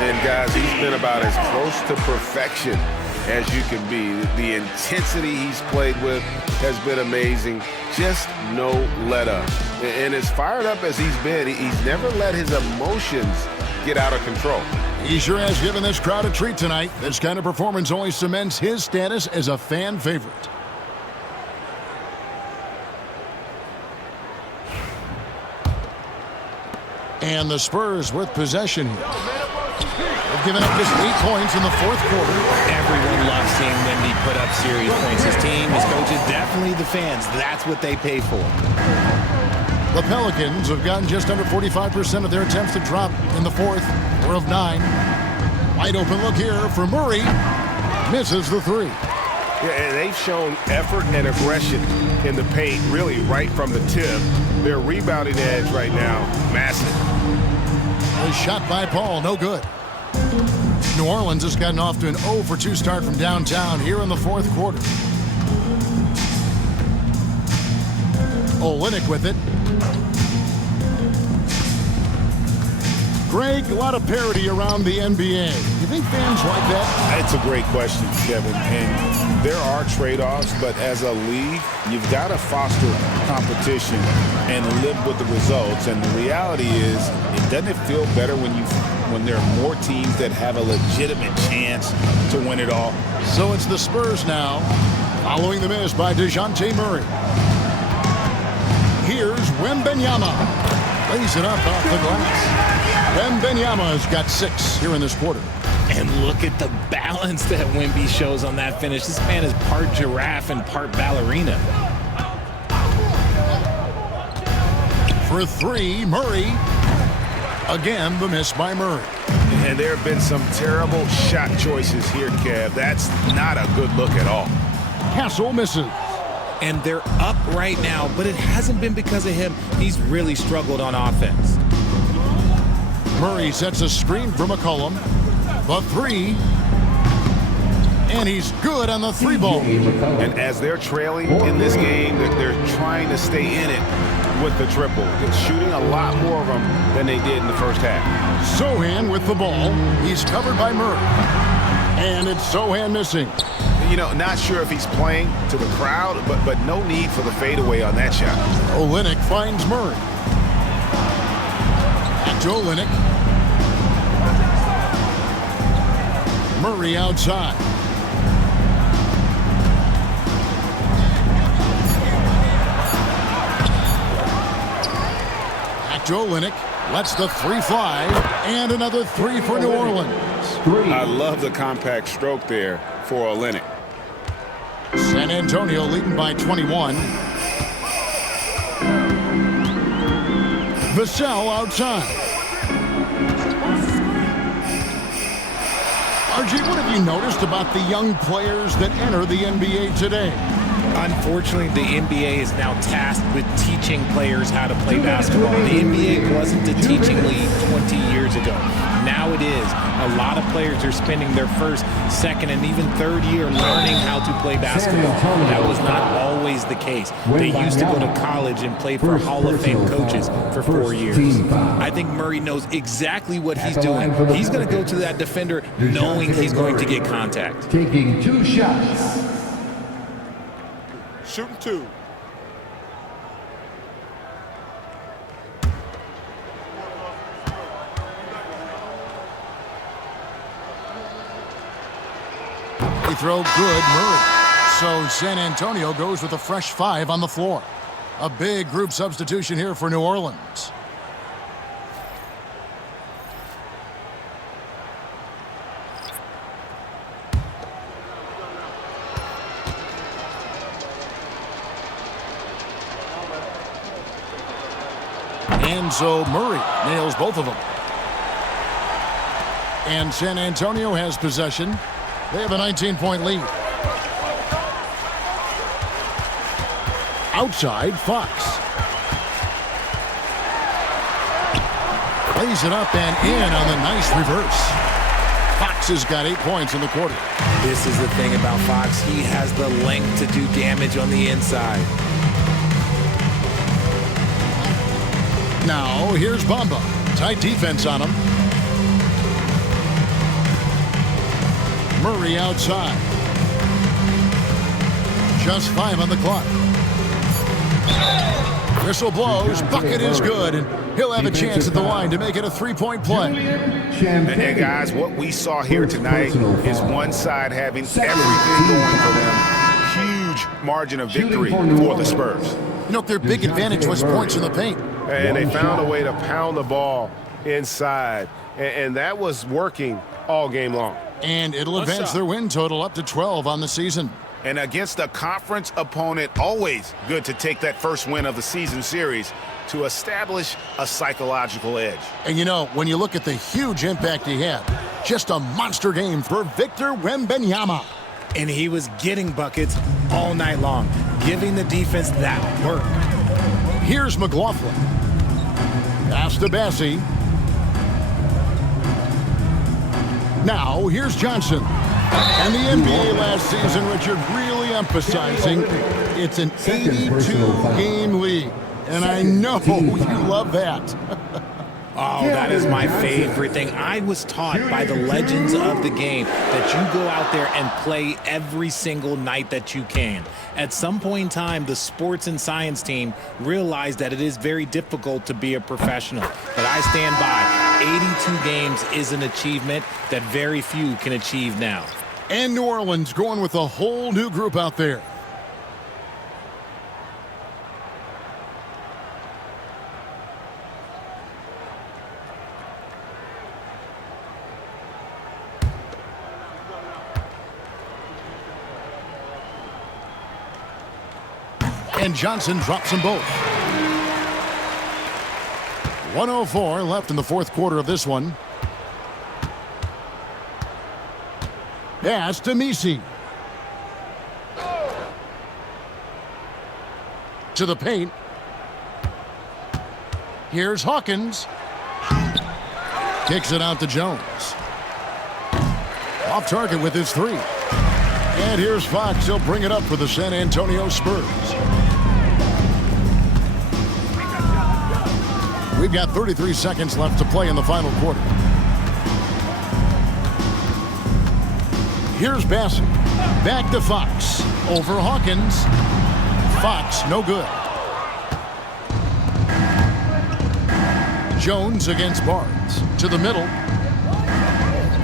And guys, he's been about as close to perfection as you can be. The intensity he's played with has been amazing. Just no let up. And as fired up as he's been, he's never let his emotions get out of control. He sure has given this crowd a treat tonight. This kind of performance only cements his status as a fan favorite. And the Spurs with possession here. They've given up just 8 points in the fourth quarter. Everyone loves seeing Wemby put up serious points. His team, his coaches, definitely the fans. That's what they pay for. The Pelicans have gotten just under 45% of their attempts to drop in the fourth. 4 of 9. Wide open look here for Murray. Misses the 3. Yeah, and they've shown effort and aggression in the paint, really right from the tip. Their rebounding edge right now, massive. A shot by Paul, no good. New Orleans has gotten off to an 0 for 2 start from downtown here in the fourth quarter. Olynyk with it. Greg, a lot of parity around the NBA. You think fans like that? It's a great question, Kevin. And there are trade-offs, but as a league, you've got to foster competition and live with the results. And the reality is, doesn't it feel better when there are more teams that have a legitimate chance to win it all? So it's the Spurs now, following the miss by DeJounte Murray. Here's Wembanyama. Lays it up off the glass. Wembanyama has got 6 here in this quarter. And look at the balance that Wemby shows on that finish. This man is part giraffe and part ballerina. For 3, Murray. Again, the miss by Murray. And there have been some terrible shot choices here, Kev. That's not a good look at all. Castle misses. And they're up right now, but it hasn't been because of him. He's really struggled on offense. Murray sets a screen for McCollum. The 3. And he's good on the 3 ball. And as they're trailing in this game, they're trying to stay in it with the triple. They're shooting a lot more of them than they did in the first half. Sohan with the ball. He's covered by Murray. And it's Sohan missing. You know, not sure if he's playing to the crowd, but no need for the fadeaway on that shot. Olynyk finds Murray. Back to Olynyk. Murray outside. Back to Olynyk. Lets the 3 fly. And another 3 for New Orleans. I love the compact stroke there for Olynyk. San Antonio leading by 21. Vassell outside. RG, what have you noticed about the young players that enter the NBA today? Unfortunately, the NBA is now tasked with teaching players how to play basketball. The NBA wasn't a teaching league 20 years ago. Now it is. A lot of players are spending their first, second, and even third year learning how to play basketball. That was not always the case. They used to go to college and play for Hall of Fame coaches for 4 years. I think Murray knows exactly what he's doing. He's going to go to that defender knowing he's going to get contact. Taking 2 shots. Shooting 2. They throw good, Murray. So San Antonio goes with a fresh 5 on the floor. A big group substitution here for New Orleans. And so Murray nails both of them. And San Antonio has possession. They have a 19-point lead. Outside, Fox. Lays it up and in on the nice reverse. Fox has got 8 points in the quarter. This is the thing about Fox. He has the length to do damage on the inside. Now, here's Bamba. Tight defense on him. Murray outside. Just 5 on the clock. Whistle blows. Bucket is good. And he'll have a chance at the line to make it a 3-point play. And guys, what we saw here tonight is one side having everything going for them. Huge margin of victory for the Spurs. You know, their big advantage was points in the paint. And they found a way to pound the ball inside. And that was working all game long. And it'll advance their win total up to 12 on the season. And against a conference opponent, always good to take that first win of the season series to establish a psychological edge. And you know, when you look at the huge impact he had, just a monster game for Victor Wembanyama. And he was getting buckets all night long, giving the defense that work. Here's McLaughlin. Pass to Bassie. Now, here's Johnson. And the NBA last season, Richard, really emphasizing it's an 82-game league. And I know you love that. Oh, that is my favorite thing. I was taught by the legends of the game that you go out there and play every single night that you can. At some point in time, the sports and science team realized that it is very difficult to be a professional. But I stand by. 82 games is an achievement that very few can achieve now. And New Orleans going with a whole new group out there. And Johnson drops them both. 1:04 left in the fourth quarter of this one. Pass to Misi. To the paint. Here's Hawkins. Kicks it out to Jones. Off target with his 3. And here's Fox. He'll bring it up for the San Antonio Spurs. We've got 33 seconds left to play in the final quarter. Here's Bassie. Back to Fox. Over Hawkins. Fox, no good. Jones against Barnes. To the middle.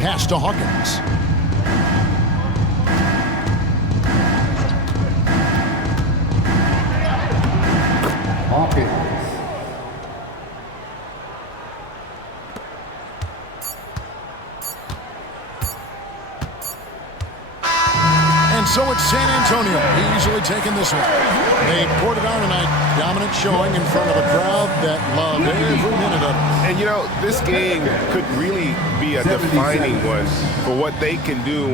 Pass to Hawkins. And so it's San Antonio easily taking this one. They poured it on tonight. Dominant showing in front of a crowd that loved every minute of it. And you know, this game could really be a defining one for what they can do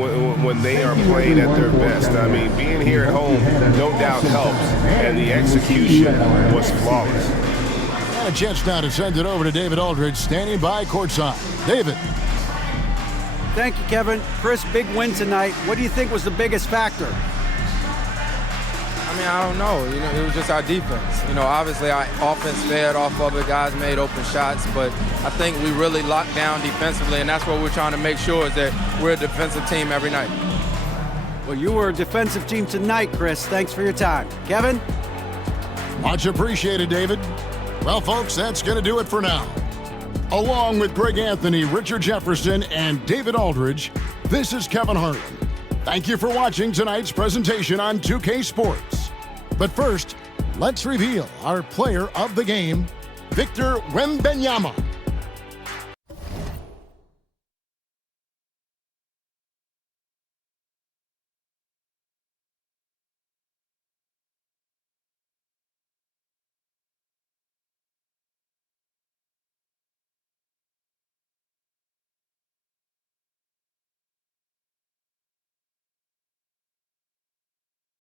when they are playing at their best. I mean, being here at home no doubt helps, and the execution was flawless. And a chance now to send it over to David Aldridge, standing by courtside. David. Thank you, Kevin. Chris, big win tonight. What do you think was the biggest factor? I mean, I don't know. You know, it was just our defense. You know, obviously our offense fed off of it. Guys made open shots, but I think we really locked down defensively, and that's what we're trying to make sure is that we're a defensive team every night. Well, you were a defensive team tonight, Chris. Thanks for your time. Kevin? Much appreciated, David. Well, folks, that's going to do it for now. Along with Greg Anthony, Richard Jefferson, and David Aldridge, this is Kevin Harlan. Thank you for watching tonight's presentation on 2K Sports. But first, let's reveal our player of the game, Victor Wembanyama.